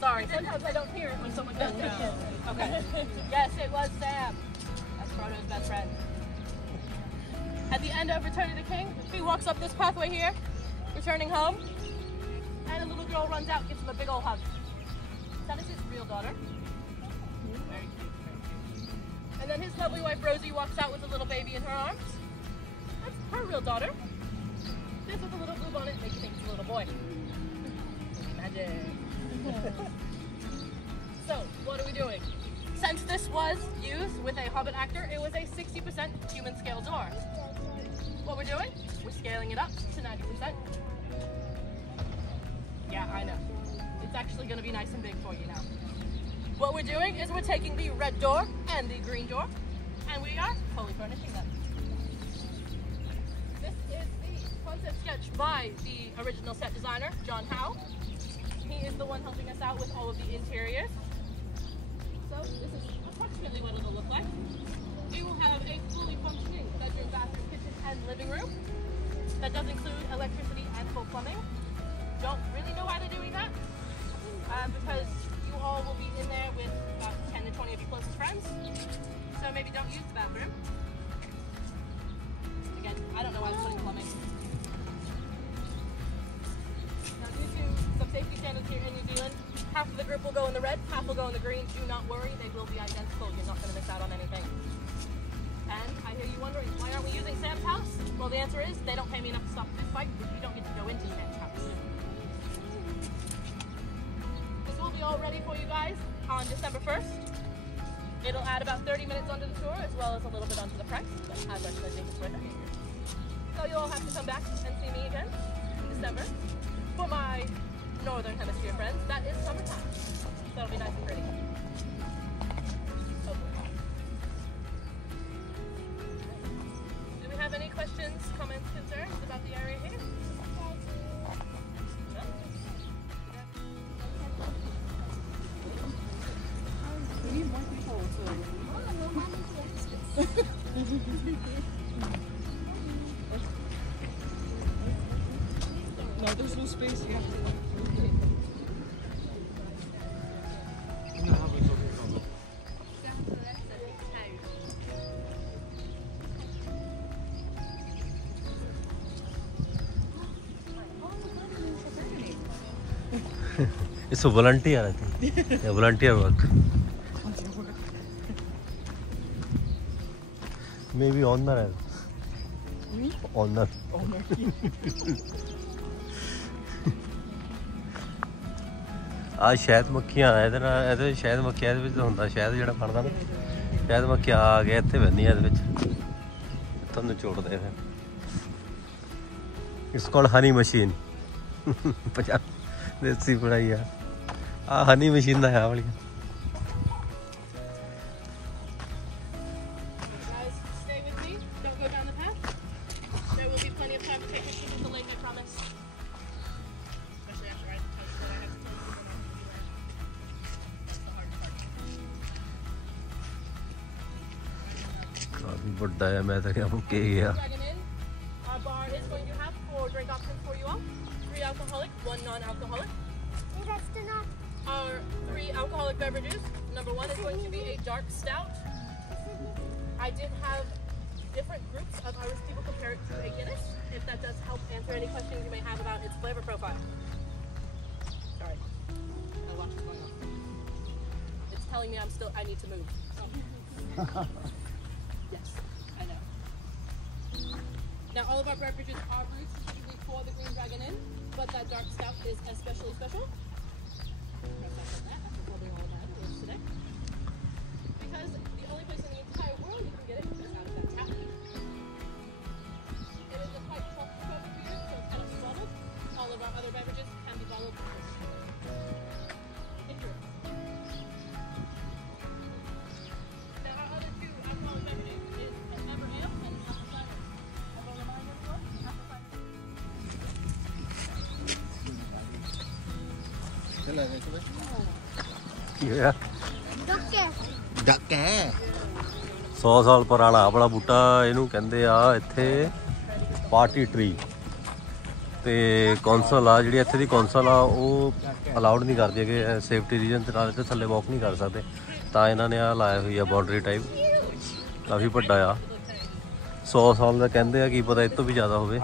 Sorry, sometimes I don't hear it when someone does it. Okay. Yes, it was Sam. That's Frodo's best friend. At the end of Return of the King, he walks up this pathway here, returning home, and a little girl runs out, gives him a big old hug. That is his real daughter. Very cute. And then his lovely wife Rosie walks out with a little baby in her arms. That's her real daughter. This with a little blue bonnet makes you think it's a little boy. Magic. So, what are we doing? Since this was used with a Hobbit actor, it was a 60% human scale door. What we're doing? We're scaling it up to 90%. Yeah, I know. It's actually going to be nice and big for you now. What we're doing is we're taking the red door and the green door, and we are fully furnishing them. This is the concept sketch by the original set designer, John Howe. He is the one helping us out with all of the interiors. So this is approximately what it'll look like. We will have a fully functioning bedroom, bathroom, kitchen, and living room. That does include electricity and full plumbing. Don't really know why they're doing that, because you all will be in there with about 10 to 20 of your closest friends. So maybe don't use the bathroom. Again, I don't know why they're putting plumbing. Now, due to some safety standards here in New Zealand, half of the group will go in the red, half will go in the green. Do not worry, they will be identical. You're not going to miss out on anything. And I hear you wondering, why aren't we using Sam's house? Well, the answer is they don't pay me enough to stop this fight, because you don't get to go into Sam's house. This will be all ready for you guys on December 1st. It'll add about 30 minutes onto the tour, as well as a little bit onto the price, but I personally think it's worth it. So you'll all have to come back and see me again in December. For my Northern Hemisphere friends, that is summertime. So it'll be nice and pretty. Hopefully. Do we have any questions, comments, concerns about the area here? No? We need more people No, there's no space here. It's a volunteer, I think. Yeah, volunteer work. Maybe on the owner ਆ ਸ਼ਹਿਦ ਮੱਖੀਆਂ ਇਹਦੇ ਨਾਲ, ਇਹਦੇ ਸ਼ਹਿਦ ਮੱਖੀਆਂ ਇਹਦੇ ਵਿੱਚ ਹੁੰਦਾ ਸ਼ਹਿਦ ਜਿਹੜਾ ਬਣਦਾ ਨਾ, ਸ਼ਹਿਦ ਮੱਖੀਆਂ ਆ ਗਿਆ ਇੱਥੇ ਬਹਿੰਦੀਆਂ ਇਹਦੇ ਵਿੱਚ, ਇੱਥੋਂ ਨਿਚੋੜਦੇ ਫਿਰ। ਇਸ ਕੋਲ ਹਨੀ ਮਸ਼ੀਨ ਦੇਸੀ ਪੜਾਈ ਆ ਹਨੀ ਮਸ਼ੀਨ ਦਾ ਆ ਵਾਲੀ। काफी बड़ा है, मैं तो क्या मुक्के गया। Our bar is going to have 4 drink options for you all. 3 alcoholic, 1 non-alcoholic. That's the not. Our 3 alcoholic beverages. Number 1 is going to be a dark stout. I did have different groups of Irish people compare it to a Guinness, if that does help answer any questions you may have about its flavor profile. Sorry, my watch is going off. It's telling me I need to move. Yes, I know. Now all of our beverages are brewed specifically for the Green Dragon Inn, but that dark stout is especially special. Today. Because the only place in the entire world you can get it is out of that tap. It is a quite claustrophobic beer, so it's kind of bottled. All of our other beverages can be bottled. Now our other 2 alcoholic beverages is an Ever Ale and an apple cider. I will remind everyone, apple cider. Duck. 100 ਸਾਲ ਪੁਰਾਣਾ ਆਪਣਾ ਬੂਟਾ, ਇਹਨੂੰ ਕਹਿੰਦੇ ਆ ਇੱਥੇ party tree. ਤੇ council ਆ ਜਿਹੜੀ ਇੱਥੇ ਦੀ ਕੌਂਸਲ ਆ ਉਹ ਅਲਾਉਡ ਨਹੀਂ ਕਰਦੀ ਕਿ ਸੇਫਟੀ ਰੀਜ਼ਨ ਦੇ ਨਾਲ ਇੱਥੇ ਥੱਲੇ ਵਾਕ ਨਹੀਂ ਕਰ ਸਕਦੇ, ਤਾਂ ਇਹਨਾਂ ਨੇ ਆ ਲਾਇਆ ਹੋਈ ਆ ਬਾਉਂਡਰੀ ਟਾਈਪ, ਕਾਫੀ ਵੱਡਾ ਆ। 100 ਸਾਲ ਦਾ ਕਹਿੰਦੇ ਆ, ਕੀ ਪਤਾ ਇਹ ਤੋਂ ਵੀ ਜ਼ਿਆਦਾ ਹੋਵੇ।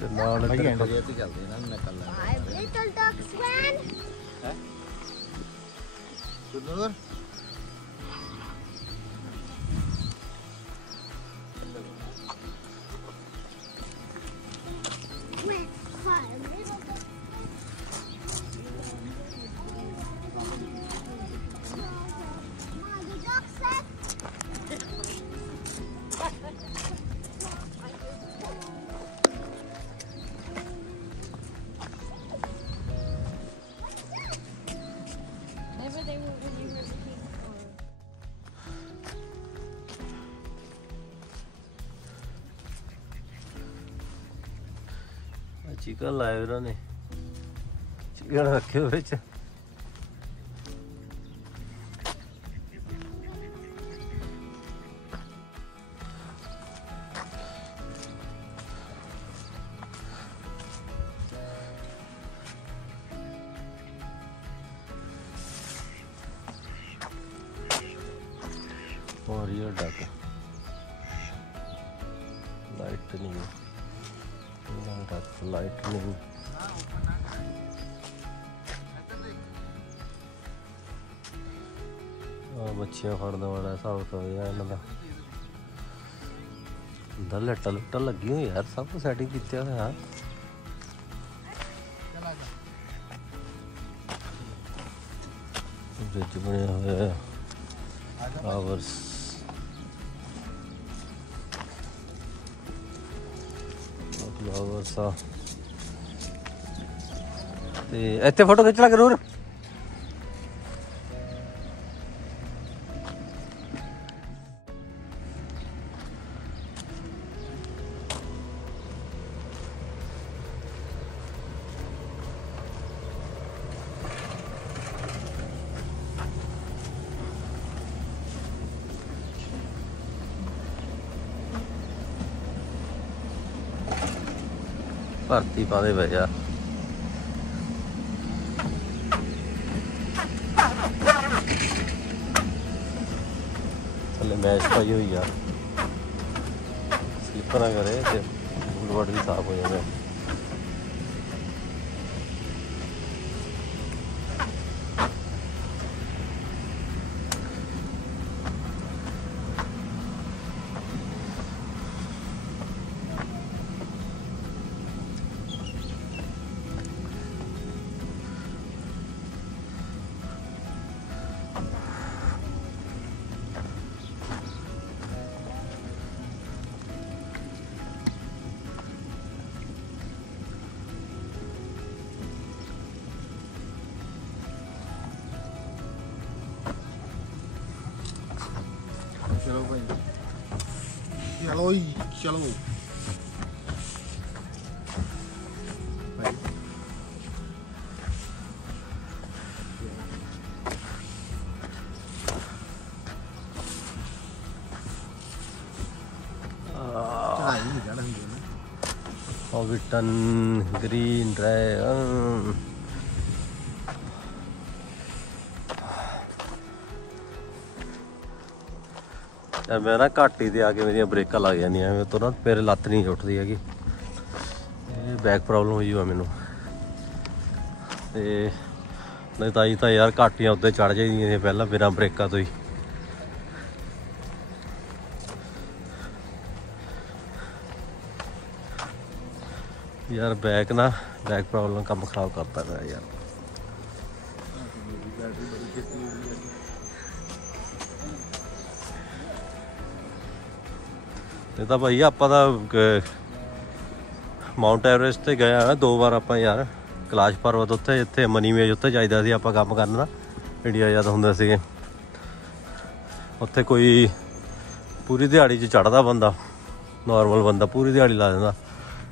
ਤੇ ਨਾਲ Five little ducks ran. Went 5 little ducks. The duck said. Never they were when you were looking for. Chicken लाए उन्होंने, चिकन रखे हुए च। और ये डक लाइटनिंग, लाइटनिंग मच्छियां फड़ने वाला हिसाब तो इन्हों का लट्टा लुट्टा लगी हुई यार, सब कुछ सैटिंग किया हुआ। ब्रिज बने हुए आवर्स, ਇੱਥੇ ਫੋਟੋ ਖਿੱਚ ਲਾ ਜ਼ਰੂਰ। ਭਰਤੀ ਪਾਦੇ ਪਏ ਆ। ਥੱਲੇ ਮੈਸ਼ ਪਾਈ ਹੋਈ ਆ, ਸਲੀਪਰ ਨਾ ਕਰੇ ਤੇ ਬੂਟ ਵੀ ਸਾਫ਼ ਹੋ ਜਾਵੇ। चलो भाई चलो ही चलो Hobbiton Green Drive. मैं ना घाटी ते आके मेरी ब्रेकां लग जांदियां मेरे तो ना मेरे लत्त नहीं उठदी हैगी बैक प्रॉब्लम होई हुआ मैनू ते नहीं तां यार घाटियां उत्ते चढ़ जाइदियां सी पहलां बिना ब्रेकां तो ही यार बैक प्रॉब्लम काम खराब करता है यार ये तो भाई आप माउंट एवरेस्ट ते गए हैं 2 बार आप यार कैलाश पर्वत उत्थे इत्थे मनीमेज उत्थे जाईदा सी आपां काम करन दा इंडिया जद हुंदे सीगे उत्थे कोई पूरी दिहाड़ी च चढ़दा बंदा नॉर्मल बंदा पूरी दिहाड़ी ला दिंदा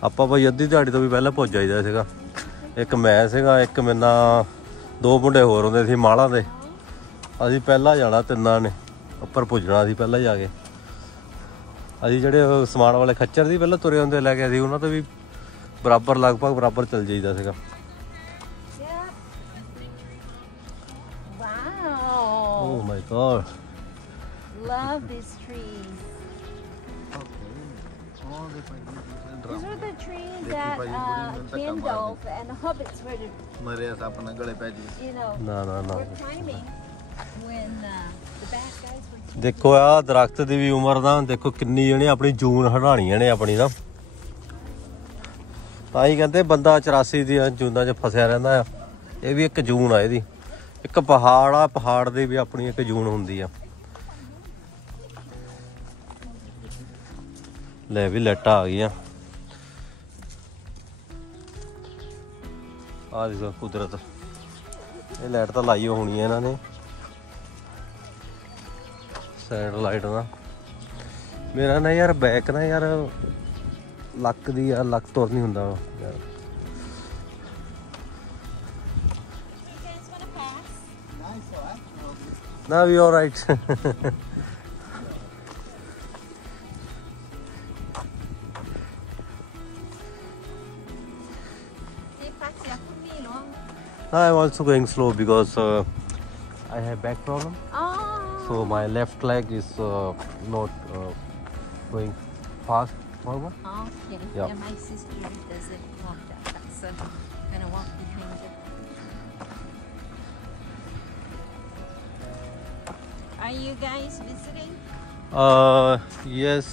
ਆਪਾਂ ਭਾਈ ਅੱਧੀ ਦਿਹਾੜੀ ਤੋਂ ਵੀ ਪਹਿਲਾਂ ਪਹੁੰਚ ਜਾਈਦਾ ਸੀਗਾ ਇੱਕ ਮੈਂ ਸੀਗਾ ਇੱਕ ਮੇਰੇ ਨਾਲ 2 ਮੁੰਡੇ ਹੋਰ ਹੁੰਦੇ ਸੀ ਮਾਲਾਂ ਦੇ ਅਸੀਂ ਪਹਿਲਾਂ ਜਾਣਾ ਤਿੰਨਾਂ ਨੇ ਉੱਪਰ ਪੁੱਜਣਾ ਸੀ ਪਹਿਲਾਂ ਜਾ ਕੇ ਅਸੀਂ ਜਿਹੜੇ ਸਮਾਨ ਵਾਲੇ ਖੱਚਰ ਸੀ ਪਹਿਲਾਂ ਤੁਰੇ ਹੁੰਦੇ ਲੈ ਕੇ ਅਸੀਂ ਉਹਨਾਂ ਤੋਂ ਵੀ ਬਰਾਬਰ ਲਗਭਗ ਬਰਾਬਰ ਚੱਲ ਜਾਈਦਾ ਸੀਗਾ Wow. Oh my god. Love these trees. These are the trees that Gandalf and the hobbits were, you know, were climbing when the bad guys were. देखो आ दरख्त की भी उम्र ना देखो किन्नी जने अपनी जून हटानी ने अपनी ना ताई कहते बंदा 84 दी जूना च फसिया रहिंदा आ ये भी एक जून आ इहदी एक पहाड़ आ पहाड़ दी भी अपनी एक जून हुंदी आ ले भी लाइटां आ गईयां आ देखो कुदरत ये लाइट तो लाई होनी है इन्होंने सैटेलाइट ना मेरा ना यार बैक ना यार लक दी यार लक तुर नहीं हुंदा यार ना वी alright I'm also going slow because I have back problem. Oh. So my left leg is not going fast forward. Okay. Yeah. My sister doesn't walk that fast, so I'm gonna walk behind her. Are you guys visiting? Yes.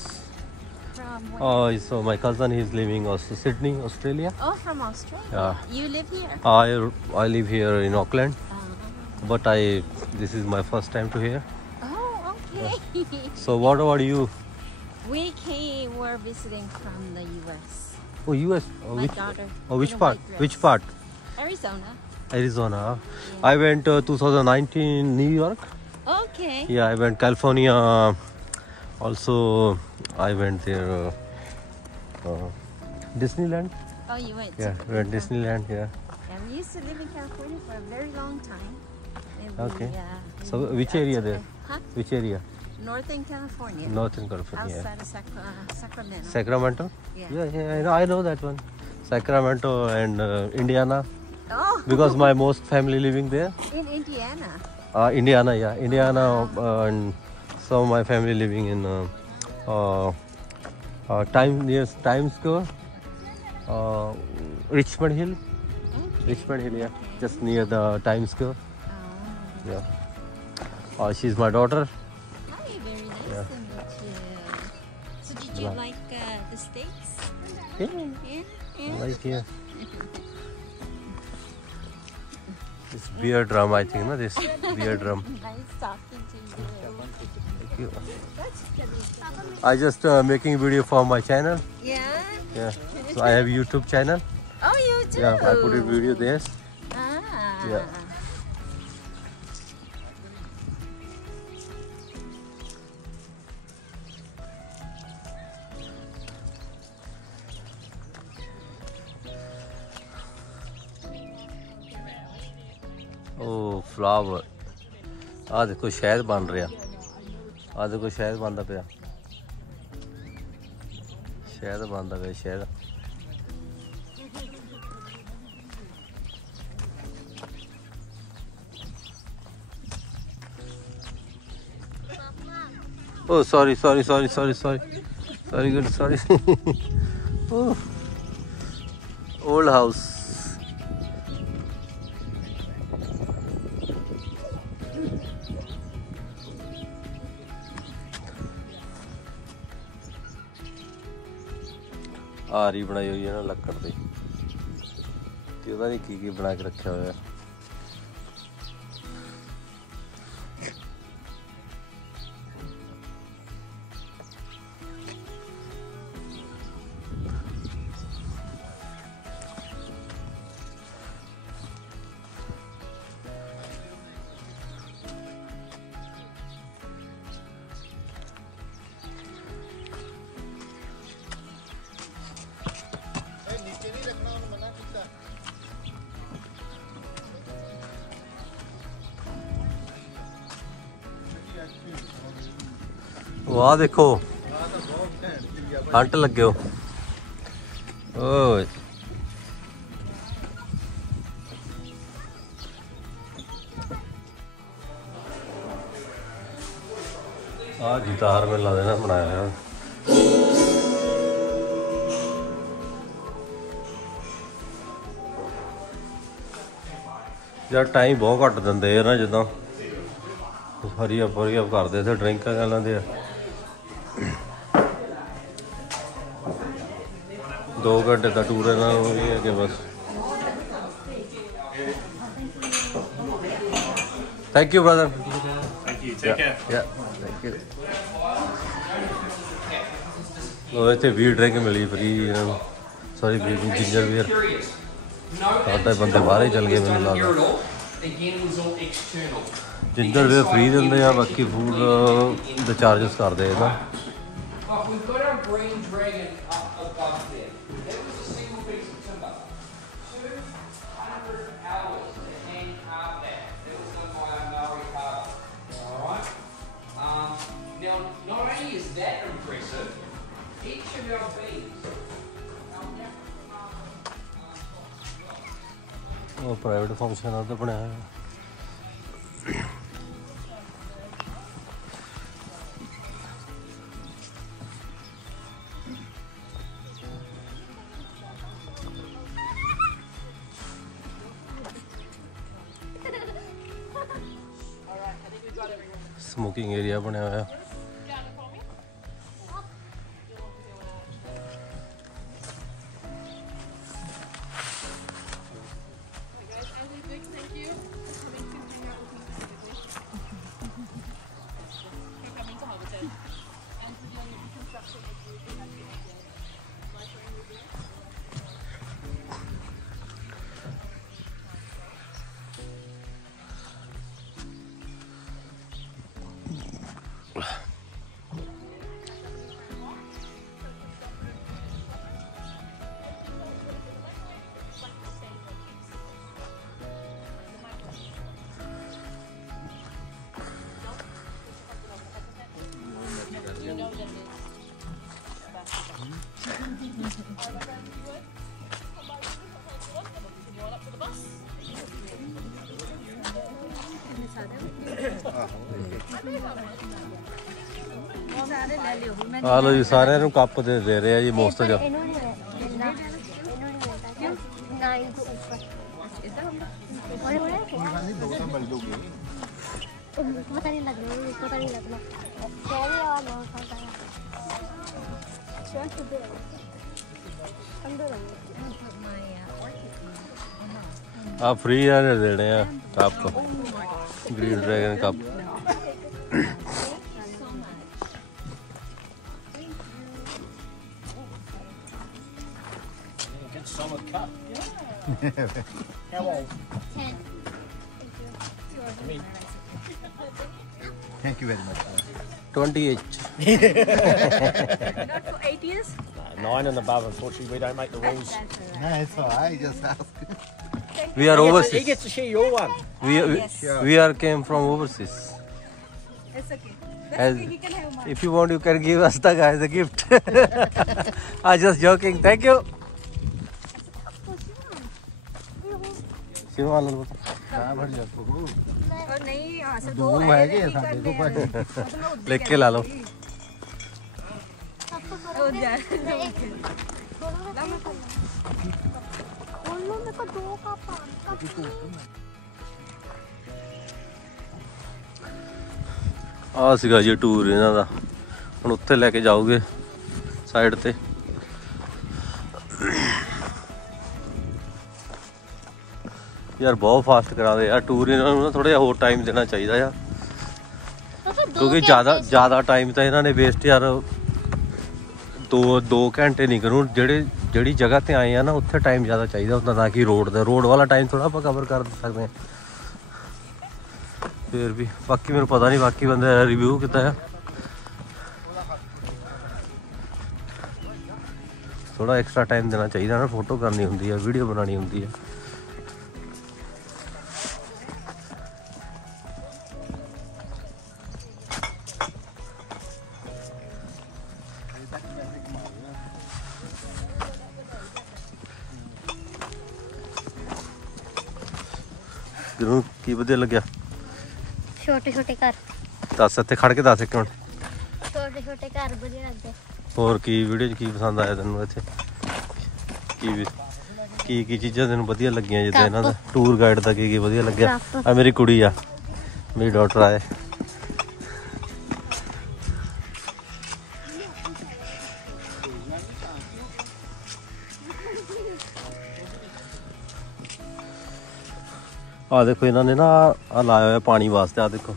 From where? So my cousin is living in Sydney, Australia. Oh, from Australia. Yeah. You live here? I live here in Auckland, but this is my first time to here. Oh, okay. So what about you? We're visiting from the U.S. Oh, US. My daughter. Which in a part? white dress. Which part? Arizona. Arizona. Yeah. I went 2019 New York. Okay. Yeah, I went California. Also, I went there. Disneyland. Oh, you went. Yeah, we went Disneyland. Yeah. And we used to live in California for a very long time. And Okay. we, So which area there? Huh? Which area? Northern California. Northern California. Outside of Sacramento. Sacramento. Yeah. Yeah, I know that one. Sacramento and Indiana. Oh. Because my most family living there. In Indiana. Indiana, yeah, Indiana, and some of my family living in near Times Square, Richmond Hill. Okay. Richmond Hill, yeah, just near the Times Square. Oh. Yeah. She's my daughter. Hi, very nice Yeah. to meet you. So did you like the States? Yeah, Yeah? like here. This beer drum, I think, no? This beer drum. Nice talking to you. Thank you. I just making video for my channel. Yeah? Yeah. So I have YouTube channel. Oh, you do? Yeah, I put a video there. Ah. Yeah. Flower आ देखो शहद बन रहा आ देखो शहद बनता पाया शहद बनता पाया शहद Oh, sorry. Sorry, good, sorry. Oh, old house. आरी बनाई हुई है ना लक्कड़ की पता नहीं की बना के रखा हुआ है वाह देखो हंट लगे हो ओए गिटार में ला देना बनाया है यार टाइम बहुत घट देंगे ना जिदा हरी हरी करते थे ड्रिंक कर लेंगे 2 घंटे का टूर है ना वही है कि बस thank you brother thank you इतने वीर ड्रिंक मिली फ्री सॉरी जिंजर बीयर साढ़े बंदे बाहर ही चल गए मैंने लगता जिंजर बीयर फ्री देंगे या बाकी फूड दे चार्जेस करते हैं ना वो प्राइवेट फंक्शन तो बनाया है स्मोकिंग एरिया बनाया हुआ है आ लो जी सारे कप दे रहे हैं जी मुफ्त च आप फ्री है देने cup green dragon cup How old? 10. Thank you very much. 28. Not for 8 years? No, 9 and above, unfortunately, we don't make the rules. No, it's alright, just ask. Thank We are overseas. He gets to share your one. We are came from overseas. It's okay. As, You can have mine. if you want, you can give us the guys a gift. I'm just joking. Thank you. शिवाल लेके ला लो ਆ ਸੀਗਾ ਜੀ tour ਇਹਨਾਂ ਦਾ ਹੁਣ ਉੱਥੇ ਲੈ ਕੇ ਜਾਓਗੇ side ਤੇ यार बहुत फास्ट करा दे यार टूर इन्होंने थोड़ा जिहा होर टाइम देना चाहिए यार क्योंकि ज़्यादा टाइम तो इन्होंने वेस्ट यार दो घंटे नहीं करूँ जिहड़ी जगह ते आए हैं ना उत्थे टाइम ज़्यादा चाहिए होंदा ना कि रोड वाला टाइम थोड़ा आप कवर कर सकते हैं फिर भी बाकी मैंने पता नहीं बाकी बंदे रिव्यू किता है थोड़ा एक्स्ट्रा टाइम देना चाहिए ना फोटो करनी होंदी है वीडियो बनानी होंदी है की वधिया लग्या छोटे छोटे घर दस इत्थे खड़ के दस एक मिनट छोटे छोटे घर बढ़िया लगदे होर की वीडियो च की पसंद आया तैनूं इत्थे की चीज़ां तैनूं वधिया लगियां जिद्दां इन्हां दा टूर गाइड दा की वधिया लग्या आ मेरी कुड़ी आ मेरी डॉटर आए आ देखो इन्होंने ना लाया हुआ पानी वास्ते आ देखो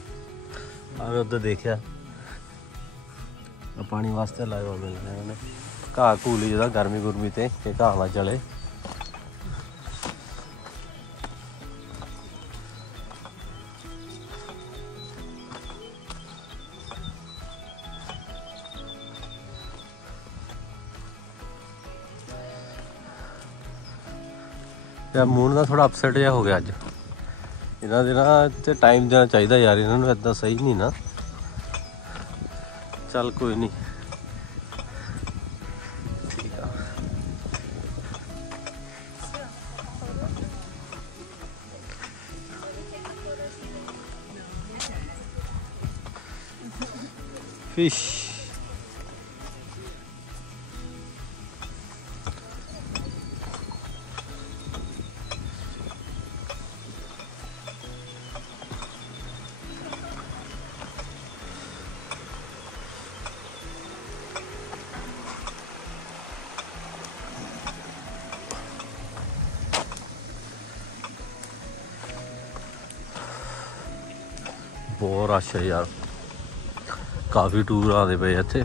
मैं उधर देखा पानी वास्ते लाया हुआ मिल रहा है घाह घू ली जो गर्मी गुरमी ते घाह ना चले यार मूड ना थोड़ा अपसेट जहा हो गया अज इन्हों ने ना इतने टाइम देना चाहिए यार इन्होंने इदा सही नहीं ना चल कोई नहीं ठीक है फिश बहुत रश है यार काफ़ी टूर आते पे इत्थे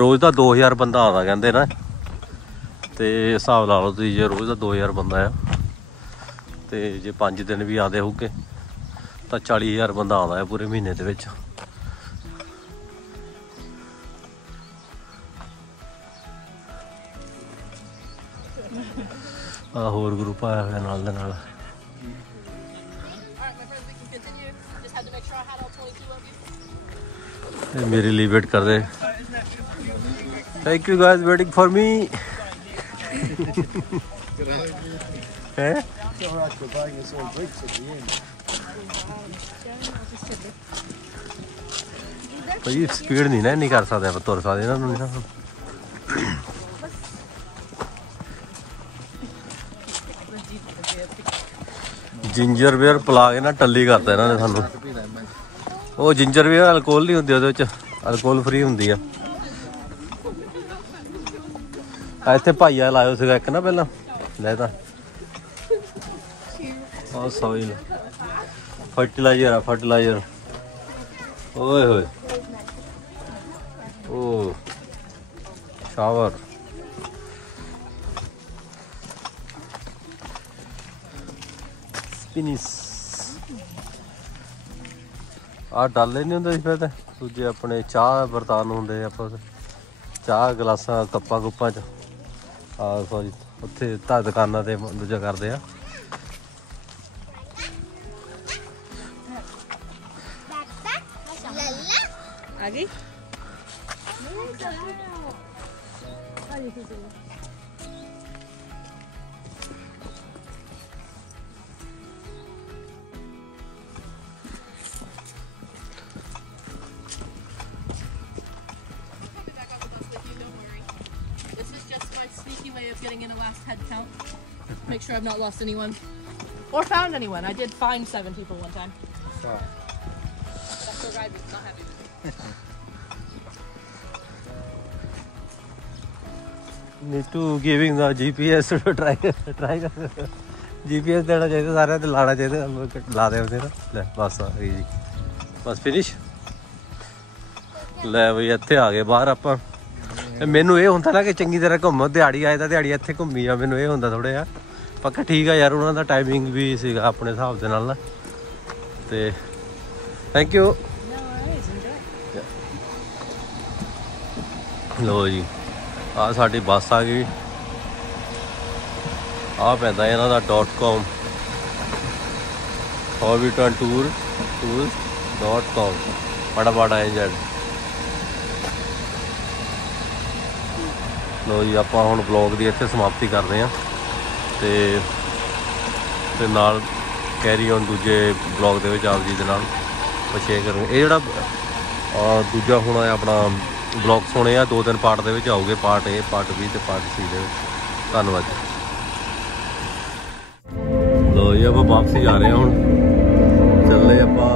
रोज़ का 2000 बंदा आता कहते ना तो हिसाब ला लो तुसीं जे रोज़ का 2000 बंदा आ तो जे 5 दिन भी आते होगे तो 40,000 बंदा आता है पूरे महीने दे विच होर ग्रुप आया हुआ नाल दे नाल मेरे लिए वेट कर रहे thank you guys waiting for me भाई स्पीड नहीं ना नहीं कर सकते आप तुर सकते ना जिंजर बेयर पिला के ना टल्ली करता इन्होंने सानू वो जिंजर भी अल्कोहल नहीं होंगी अल्कोहल फ्री होंगी इतने भाईया लाया सीगा एक ना पहला लैता सॉइल फर्टिलाइजर फर्टिलाइजर ओए होए ओ शावर स्पिनिस आ डाले नहीं होंगे फिर दूजे अपने चाह बरतान होंगे आप चाह गलासा कप्पा कुप्पा च सॉरी उत्थे दुकाना ते दूजा करते हैं आ गई? Getting in a last head count. Make sure I've not lost anyone. Or found anyone. I did find 7 people one time. That tour guide was not happy with me. Need to giving the GPS to try GPS ਦੇਣਾ ਚਾਹੀਦਾ ਸਾਰਿਆਂ ਤੇ ਲਾਣਾ ਚਾਹੀਦਾ ਲਾ ਦੇ ਉਹਦੇ ਨਾ ਲੈ ਬਸ ਆ ਗਈ ਜੀ ਬਸ ਫਿਨਿਸ਼ ਲੈ ਬਈ ਇੱਥੇ ਆ ਗਏ ਬਾਹਰ ਆਪਾਂ ਮੈਨੂੰ ਇਹ ਹੁੰਦਾ ਨਾ ਕਿ ਚੰਗੀ ਤਰ੍ਹਾਂ ਘੁੰਮੋ ਦਿਹਾੜੀ ਆਏ ਤਾਂ ਦਿਹਾੜੀ ਇੱਥੇ ਘੁੰਮੀ ਆ ਮੈਨੂੰ ਇਹ ਹੁੰਦਾ ਥੋੜ੍ਹਾ ਜਿਹਾ ਪੱਕਾ ਠੀਕ ਆ ਯਾਰ ਉਹਨਾਂ ਦਾ ਟਾਈਮਿੰਗ ਵੀ ਸੀਗਾ ਆਪਣੇ ਹਿਸਾਬ ਦੇ ਨਾਲ ਨਾ ਤੇ ਥੈਂਕ ਯੂ ਲੋ ਜੀ ਆ ਸਾਡੀ ਬੱਸ ਆ ਗਈ ਆ ਪੈਂਦਾ ਇਹਨਾਂ ਦਾ .com Hobbiton tours.com ਬੜਾ ਇੰਜਨ ਲੋ ਜੀ ਆਪਾਂ ਹੁਣ ਬਲੌਗ ਦੀ ਇੱਥੇ ਸਮਾਪਤੀ ਕਰਦੇ ਹਾਂ ਤੇ ਨਾਲ ਕੈਰੀ ਔਨ ਦੂਜੇ ਬਲੌਗ ਦੇ ਵਿੱਚ ਆਪ ਜੀ ਦੇ ਨਾਲ ਸ਼ੇਅਰ ਕਰਾਂਗੇ ਇਹ ਜਿਹੜਾ ਦੂਜਾ ਹੁਣ ਆਪਣਾ ਬਲੌਗਸ ਹੋਣੇ ਆ 2-3 ਪਾਰਟ ਦੇ ਵਿੱਚ ਆਉਗੇ ਪਾਰਟ A ਪਾਰਟ B ਤੇ ਪਾਰਟ C ਦੇ ਵਿੱਚ ਧੰਨਵਾਦ ਲੋ ਜੀ ਆਪਾਂ ਵਾਪਸੀ ਜਾ ਰਹੇ ਹਾਂ ਹੁਣ ਚੱਲੇ ਆਪਾਂ